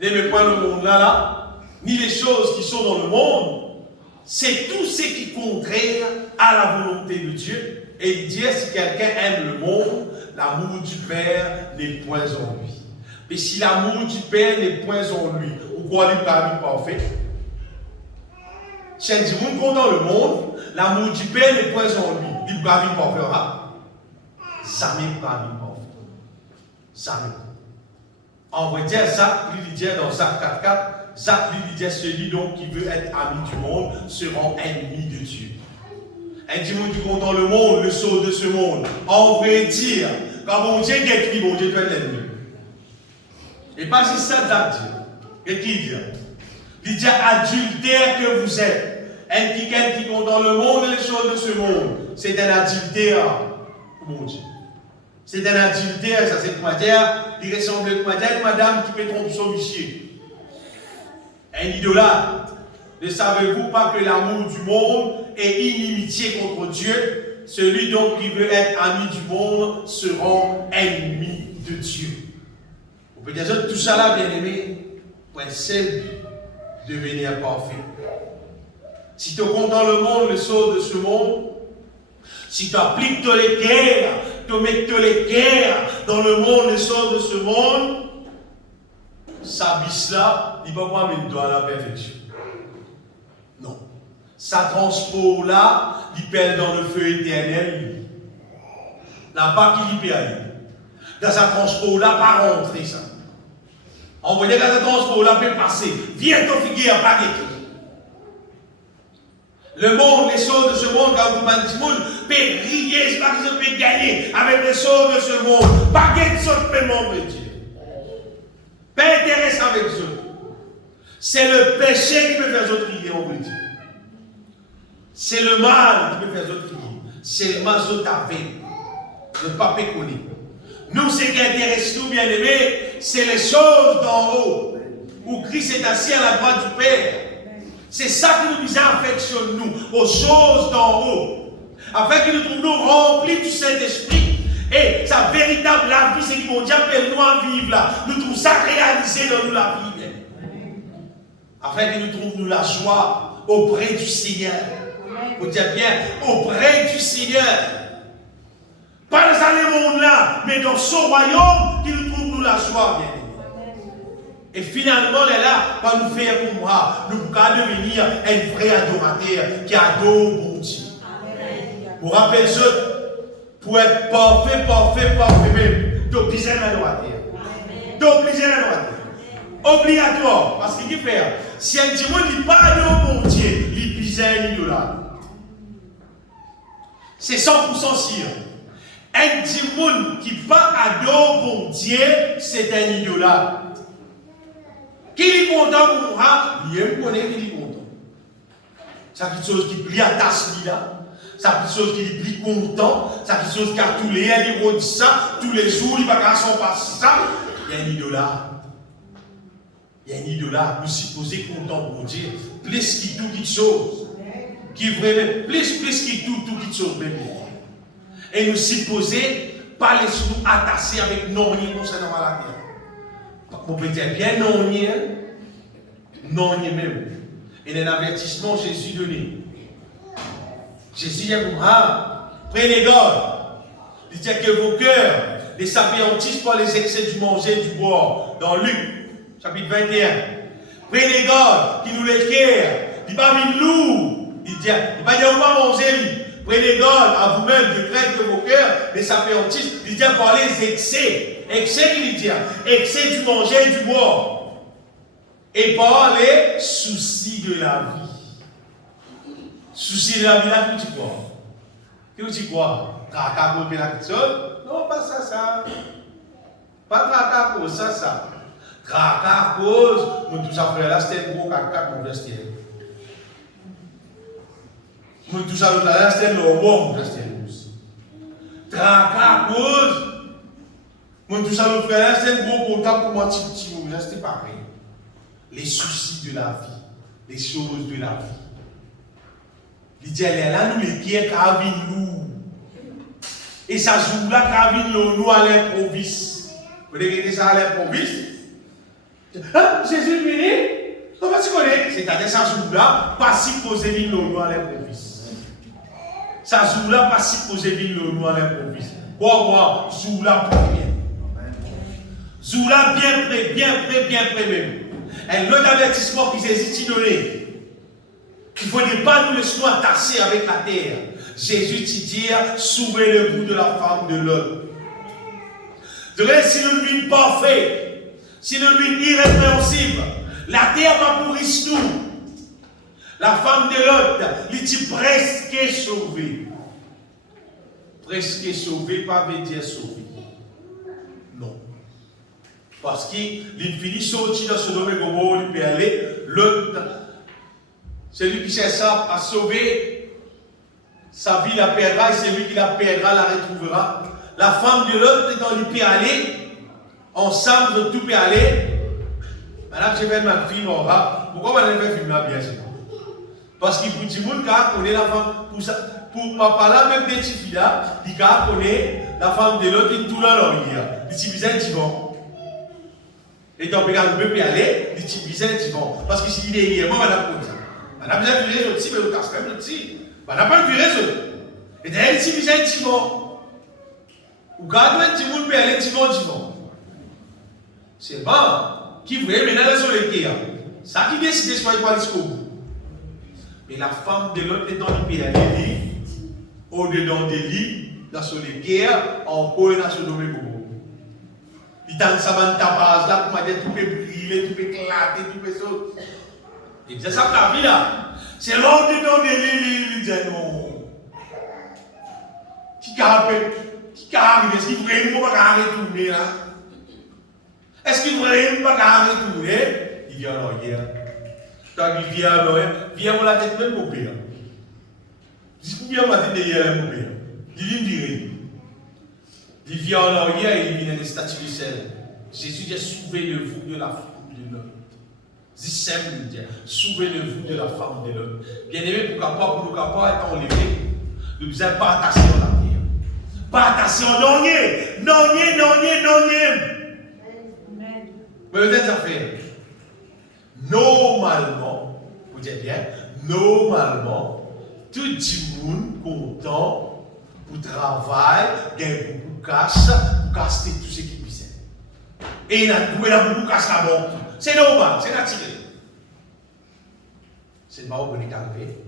n'aimez pas le monde là, ni les choses qui sont dans le monde, c'est tout ce qui est contraire à la volonté de Dieu. Et il dit, si quelqu'un aime le monde, l'amour du Père n'est point en lui. Mais si l'amour du Père n'est point en lui, pourquoi il n'est pas parfait? Si un monde content le monde, l'amour du Père n'est point en lui, il n'est pas parfait. Jamais pas parfait. Jamais. En vrai dire, Jacques lui dit dans Jacques 4:4, Jacques lui dit, celui donc qui veut être ami du monde sera ennemi de Dieu. Un dimanche qui compte dans le monde, le sceau de ce monde. En vrai dire, quand mon Dieu est qui, mon Dieu doit être l'ennemi. Et pas si ça Jacques dit. Et qui dit? Il dit adultère que vous êtes. Un qui compte dans le monde et les choses de ce monde. C'est un adultère, mon Dieu. C'est un adultère, ça c'est quoi dire? Il ressemble à quoi dire? Une madame qui peut tromper son monsieur. Un idolâtre. Ne savez-vous pas que l'amour du monde est inimitié contre Dieu? Celui donc qui veut être ami du monde sera ennemi de Dieu. Vous pouvez dire tout ça là, bien aimé, pour un seul but, devenir parfait. Si tu comptes dans le monde, le sort de ce monde, si tu appliques toutes les guerres, tu mets toutes les guerres dans le monde, le sort de ce monde, ça bisse là, il ne va pas mettre à la perfection. Non. Ça transport là, il perd dans le feu éternel. Là-bas qu'il y perd. Dans sa transport là, pas rentrer ça. On voit que dans sa transport là, peut passer. Viens ton figure, pas d'écrit. Le monde, les choses de ce monde, quand vous m'avez dit, peut briller, c'est pas que je peux gagner avec les choses de ce monde. Pas que ça peut m'envoyer. Pas intéressant avec eux. C'est le péché qui peut faire autres crier, on veut dire. C'est le mal qui peut faire autres crier. C'est le mal qui ne pas péconner. Nous, ce qui intéresse nous, bien aimés, c'est les choses d'en haut, où Christ est assis à la droite du Père. C'est ça qui nous affectionne, nous, aux choses d'en haut. Afin que nous trouvions remplis du Saint-Esprit. Et sa véritable la vie, c'est que mon Dieu appelle nous à vivre là. Nous trouvons ça réalisé dans nous la vie. Afin que nous trouvions la joie auprès du Seigneur. Vous dites bien, auprès du Seigneur. Pas dans ce monde-là, mais dans son royaume, qui nous trouve nous la joie, bien. Et finalement, elle est là, quand nous faisons pour moi, nous pouvons devenir un vrai adorateur qui adore mon Dieu. Pour rappeler ça, pour être parfait même, tu es obligé d'adorateur. Tu es obligé d'adorateur. Obligatoire. Parce qu'il fait, si un dimanche n'est pas adoré mon Dieu, il pise un idolâtre. C'est 100% sûr. Un dimanche qui n'est pas adoré mon Dieu, c'est un idolâtre. Qui est content pour moi, il aime connaître qui est content. C'est quelque chose qui plie à tasse là. C'est quelque chose qui est plus content. C'est quelque chose qui a tous les jours, il rôde ça. Tous les jours, il va passer par ça. Il y a un idolâtre. Il y a un idolâtre. Nous supposons content pour Dieu. Plus qu'il tout quelque chose. Qui vraiment, plus qu'il tout quelque chose. Et nous supposons pas laisser nous attacher avec non rien concernant la terre. Vous pouvez dire bien non rien même. Et un avertissement Jésus donné. Jésus dit pour prenez garde. Il dit que vos cœurs ne s'appétissent pas les excès du manger et du boire. Dans Luc, chapitre 21. Prenez garde, qui nous l'éclaire. Il va venir lourd. Il va dire pas manger. Prenez garde à vous-même de craindre que vos cœurs ne s'appétissent. Il dit par les excès. Excès qu'il dit, excès du manger et du boire. Et par les soucis de la vie. Soucis de la vie, là, que tu crois? Que tu crois? Caca, la question? Non, pas ça. Pas tracas à cause ça. Tracas à cause, mon tout ça frère là, c'était un gros caca mon vestiaire. Mon tout ça là, c'était le bon mon vestiaire. Tracas à cause, mon tout ça frère là, c'était un gros contact pour moi, petit, c'était pareil. Les soucis de la vie, les choses de la vie. Il dit, là, nous les guerres qui nous. Et ça joue là, qui nous à l'improviste. Vous regardez ça à l'improviste? Hein? Jésus venu? Comment tu connais? C'est-à-dire, ça joue là, pas si posé nous à l'improviste. Ça joue là, pas si posé nous à l'improviste. Moi, joue là pour bien. Joue là bien près même. Et l'autre avertissement qui s'est donné. Qu'il ne faut pas nous laisser attacher avec la terre. Jésus te dit, sauvez-le-vous de la femme de l'autre. De là, si nous sommes parfaits, si nous sommes irrépréhensibles, la terre va pourrir nous. La femme de l'autre, il dit presque sauvée. Presque sauvée, pas veut dire sauvée. Non. Parce qu'il finit sortir dans ce domaine, il peut aller, l'autre. Celui qui cherche à sauver sa vie la perdra et celui qui la perdra la retrouvera. La femme de l'autre, dans lui peut aller, ensemble, tout peut aller. Madame, je vais ma fille, pourquoi madame fait filmer bien sûr? Parce qu'il dit, moun ka connaît la femme, pour papa là, même des petits filles là, il connaît la femme de l'autre, il tout dans l'orgueil. Il dit, bizarre, ils vont. Et donc, regarde, le peut aller, il dit, bizarre, ils vont. Parce que s'il est hier, moi, madame, comme ça. Madame, vous avez vu les autres, mais vous cassez même aussi. Madame, pas vu les autres. Et d'ailleurs, il dit, bizarre, ils vont. Ou gardez un petit monde, mais allez, ils vont. C'est bon. Qui voulait maintenant sur les terres. Ça qui décide de choisir quoi jusqu'au bout. Mais la femme de l'autre est dans le pays, elle est au-dedans des lits, dans les guerres, en haut et dans ce domaine. Il t'a une savane tabasse là, pour dire tout peut briller, tout peut éclater, tout peut sauter. Il disait ça pour la vie là. C'est l'au-dedans des lits, il disait non. Qui arrive? Est-ce qu'il vraiment pas retourner là? Est-ce qu'il vraiment pas retourner? Il vient alors hier. Quand il vient alors, viens pour la tête même mon père. Je dis bien ma tête derrière mon père. Il dit il vient alors hier et il vient des statues de sel. Jésus dit sauvez-le-vous de la femme de l'autre. Sauvez-le-vous de la femme de l'autre. Bien aimé, pour nous capables être enlevés, nous ne devons pas attacher en la terre. Pas attacher en non. Mais peut-être ça fait. Normalement, vous dites bien, normalement, tout le monde content pour travailler, gagne beaucoup de cash, pour casser tout ce qui pisse. Et il a beaucoup de cash là-bas. C'est normal, c'est naturel. C'est pas où on est arrivé.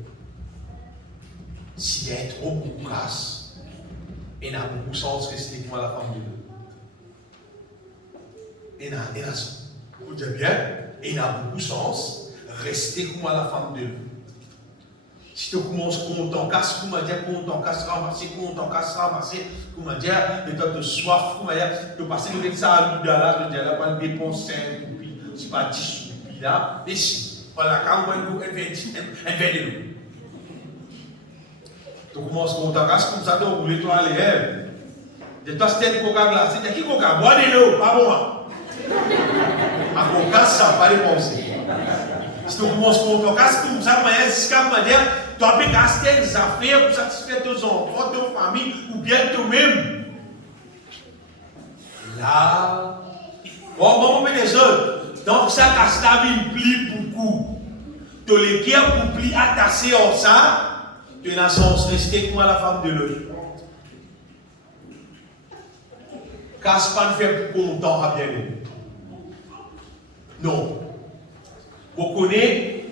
S'il y a trop beaucoup de cash, il y a beaucoup de sens rester comme la femme de l'autre. Il y a vous dites bien, il y a beaucoup de sens rester comme la femme de l'autre. Si tu commences comme ton casse, comment dire, comme ton casse ramasser, comment dire, et tu as soif, comment dire, tu passes le ça à l'ouda là, pas le dépenser un coupille, c'est pas 10 coupilles là, mais si, voilà, quand elle vient de l'eau. Tu commences comme ton casse, comme ça, tu roules toi à l'air. De toi, c'était un coca glacé, il y a qui coca? Bois de l'eau, pas moi. À coca, ça, pas les penser. Si tu commences comme ton casse, comme ça, comment dire, tu as pu casser des affaires pour satisfaire tes enfants, ta famille ou bien toi-même. Là, on met les autres. Donc, ça casse la vie plie beaucoup. Tu les guerres pour plie attachés en ça, tu n'as sens rester comme la femme de l'autre. Casse pas de faire pour content à bien aimer. Non. Vous connaissez,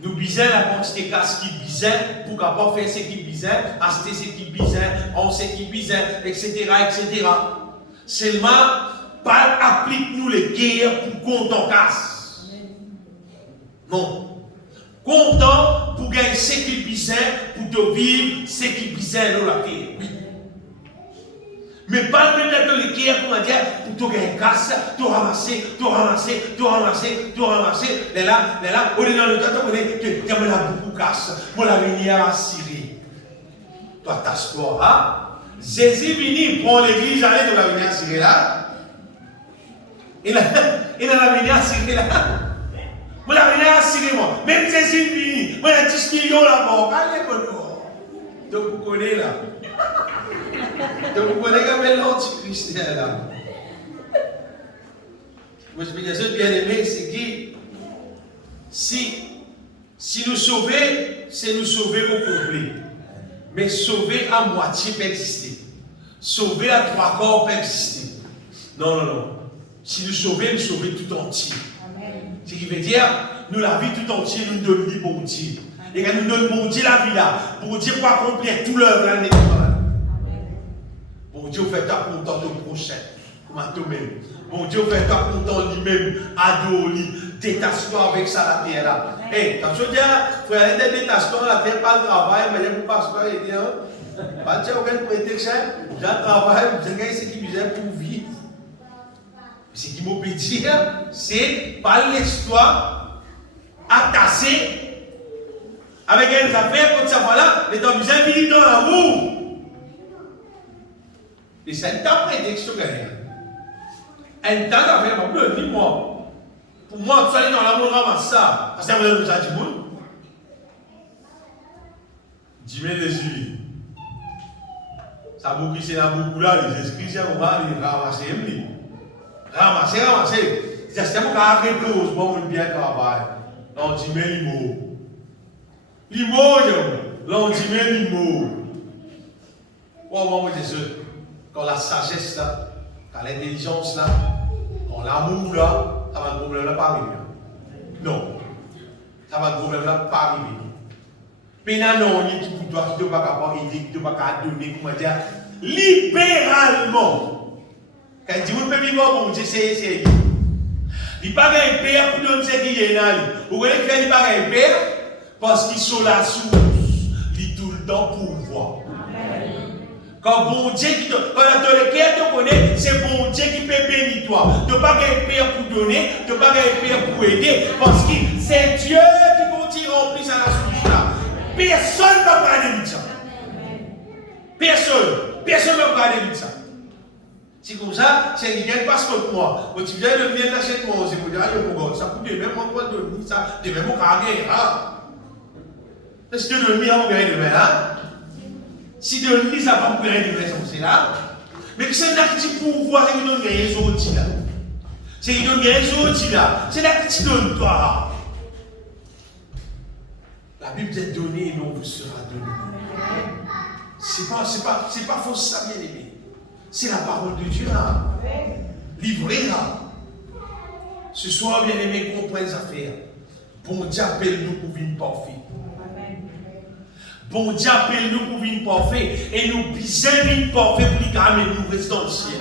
nous bisons la quantité de casse qui bisent, pour capable faire ce qui bisent, acheter ce qui bisent, on ce qui bisent, etc. Seulement, pas applique-nous les guerres pour content casse. Non. Content pour gagner ce qui bisent, pour te vivre ce qui bisent dans la terre. Oui. Mais pas le mettre dans le cœur, comment dire, pour tout gagner casse, tout ramasser. Et là, on est dans le temps, on est, tu as beaucoup casse, on l'a venu à Syrie. Toi, t'as sport, hein? Jésus vini prend l'église, allez de la venir à Syrie là. Il a la venir à Syrie là. On l'a venu à Syrie, moi. Même Jésus vini, moi, il y a 10 millions là-bas. Allez, bon, donc vous connaissez là. Donc vous connaissez comme l'antichrist là. Mon explication bien aimé, c'est que si nous sauver, c'est nous sauver au complet. Mais sauver à moitié peut exister. Sauver à 3 quarts peut exister. Non. Si nous sauver tout entier. Amen. Ce qui veut dire, nous la vie tout entier, nous donnons bon Dieu. Et quand nous donnons bon Dieu la vie là, pour Dieu pour accomplir tout l'œuvre là, bon Dieu fait ta content au prochain. Toi-même. Bon Dieu fait ta content lui-même, adore-lui, détache-toi avec ça la terre là. Hey, quand je dis, frère, détache-toi la terre, pas de travail, mais je ne peux pas se aider. Pas de aucun prétexte, j'ai un travail, j'ai ce qui me pour vivre. Ce qui m'obéit, c'est par l'histoire attaché avec des affaires comme ça, voilà, mais dans besoin de dans l'amour. Et c'est un prétexte que un temps d'affaires, on peut le moi. Pour moi, tu es dans l'amour, ramasse ça. Parce que vous avez déjà dit, dis-moi les yeux. Ça beaucoup, c'est là beaucoup là, les esprits, on va les ramasser. Ramasser. C'est pour qu'à cause, bon, on bien travail. Non, dis-moi les mots. Les mots, non, dis-moi les mots. Oh, moi, je dis, quand la sagesse là, quand l'intelligence là, quand l'amour là, ça va le problème là pas arriver. Non. Ça va le problème là pas arriver. Mais non, il y a qui pour toi qui ne doit pas avoir idée, qui ne doit pas donner, comment dire, libéralement. Quand il dit, vous ne pouvez vivre, bon Dieu, c'est. Il n'y a pas un père pour donner ce qui est là. Vous voyez qu'il n'y a pas un père parce qu'ils sont la source. Il tout le temps pour voir. Quand bon Dieu qui te. Quand le cœur te connaît, c'est bon Dieu qui peut bénir toi. Tu n'as pas un père pour donner, tu n'as pas un père pour aider, parce que c'est Dieu qui continue à remplir sa source là. Personne ne va parler de ça. Personne ne va parler de ça. C'est comme ça, c'est quelqu'un passe contre moi. Quand tu viens de venir t'acheter moi, c'est pour dire, mon gars, ça peut demain, moi, quoi, de ça, demain, mon carré, hein. Est-ce que demain, on gagne demain, hein? Si demain, ça va vous gagner demain, c'est là. Mais c'est un actif pouvoir qui donne gagner ce outil là. C'est qui donne gagner ce outil là. C'est là que tu donnes toi. La Bible est donnée et non vous sera donné. C'est pas faux ça, bien aimé. C'est la parole de Dieu là. Livrée là. Ce soir, bien aimé, comprenez les affaires. Bon Dieu appelle-nous pour vivre parfait. Bon Dieu appelle-nous pour vivre parfait. Et nous bisons vivre parfait pour lui amener nous rester dans le ciel.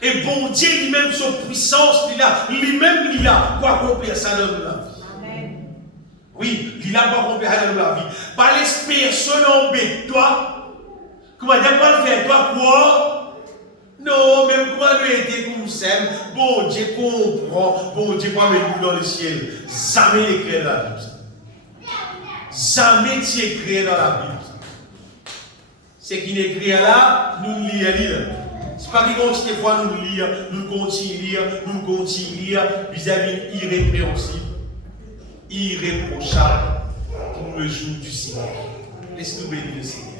Et bon Dieu lui-même, son puissance, lui-même, il a pour accomplir ça dans la vie. Oui, il a pour accomplir ça dans la vie. Pas les personnes embêtent toi. Comment dire, pas le faire toi quoi? Non, même comment nous aider comme ça? Bon Dieu comprend. Bon Dieu va mettre nous dans le ciel. Jamais écrit dans la Bible. Jamais tu écrit dans la Bible. Ce qui est écrit là, nous lisons. Ce n'est pas qu'il continue des fois nous lire, nous continuons lire vis-à-vis irrépréhensible, irréprochable pour le jour du Seigneur. Laisse-nous bénir le Seigneur.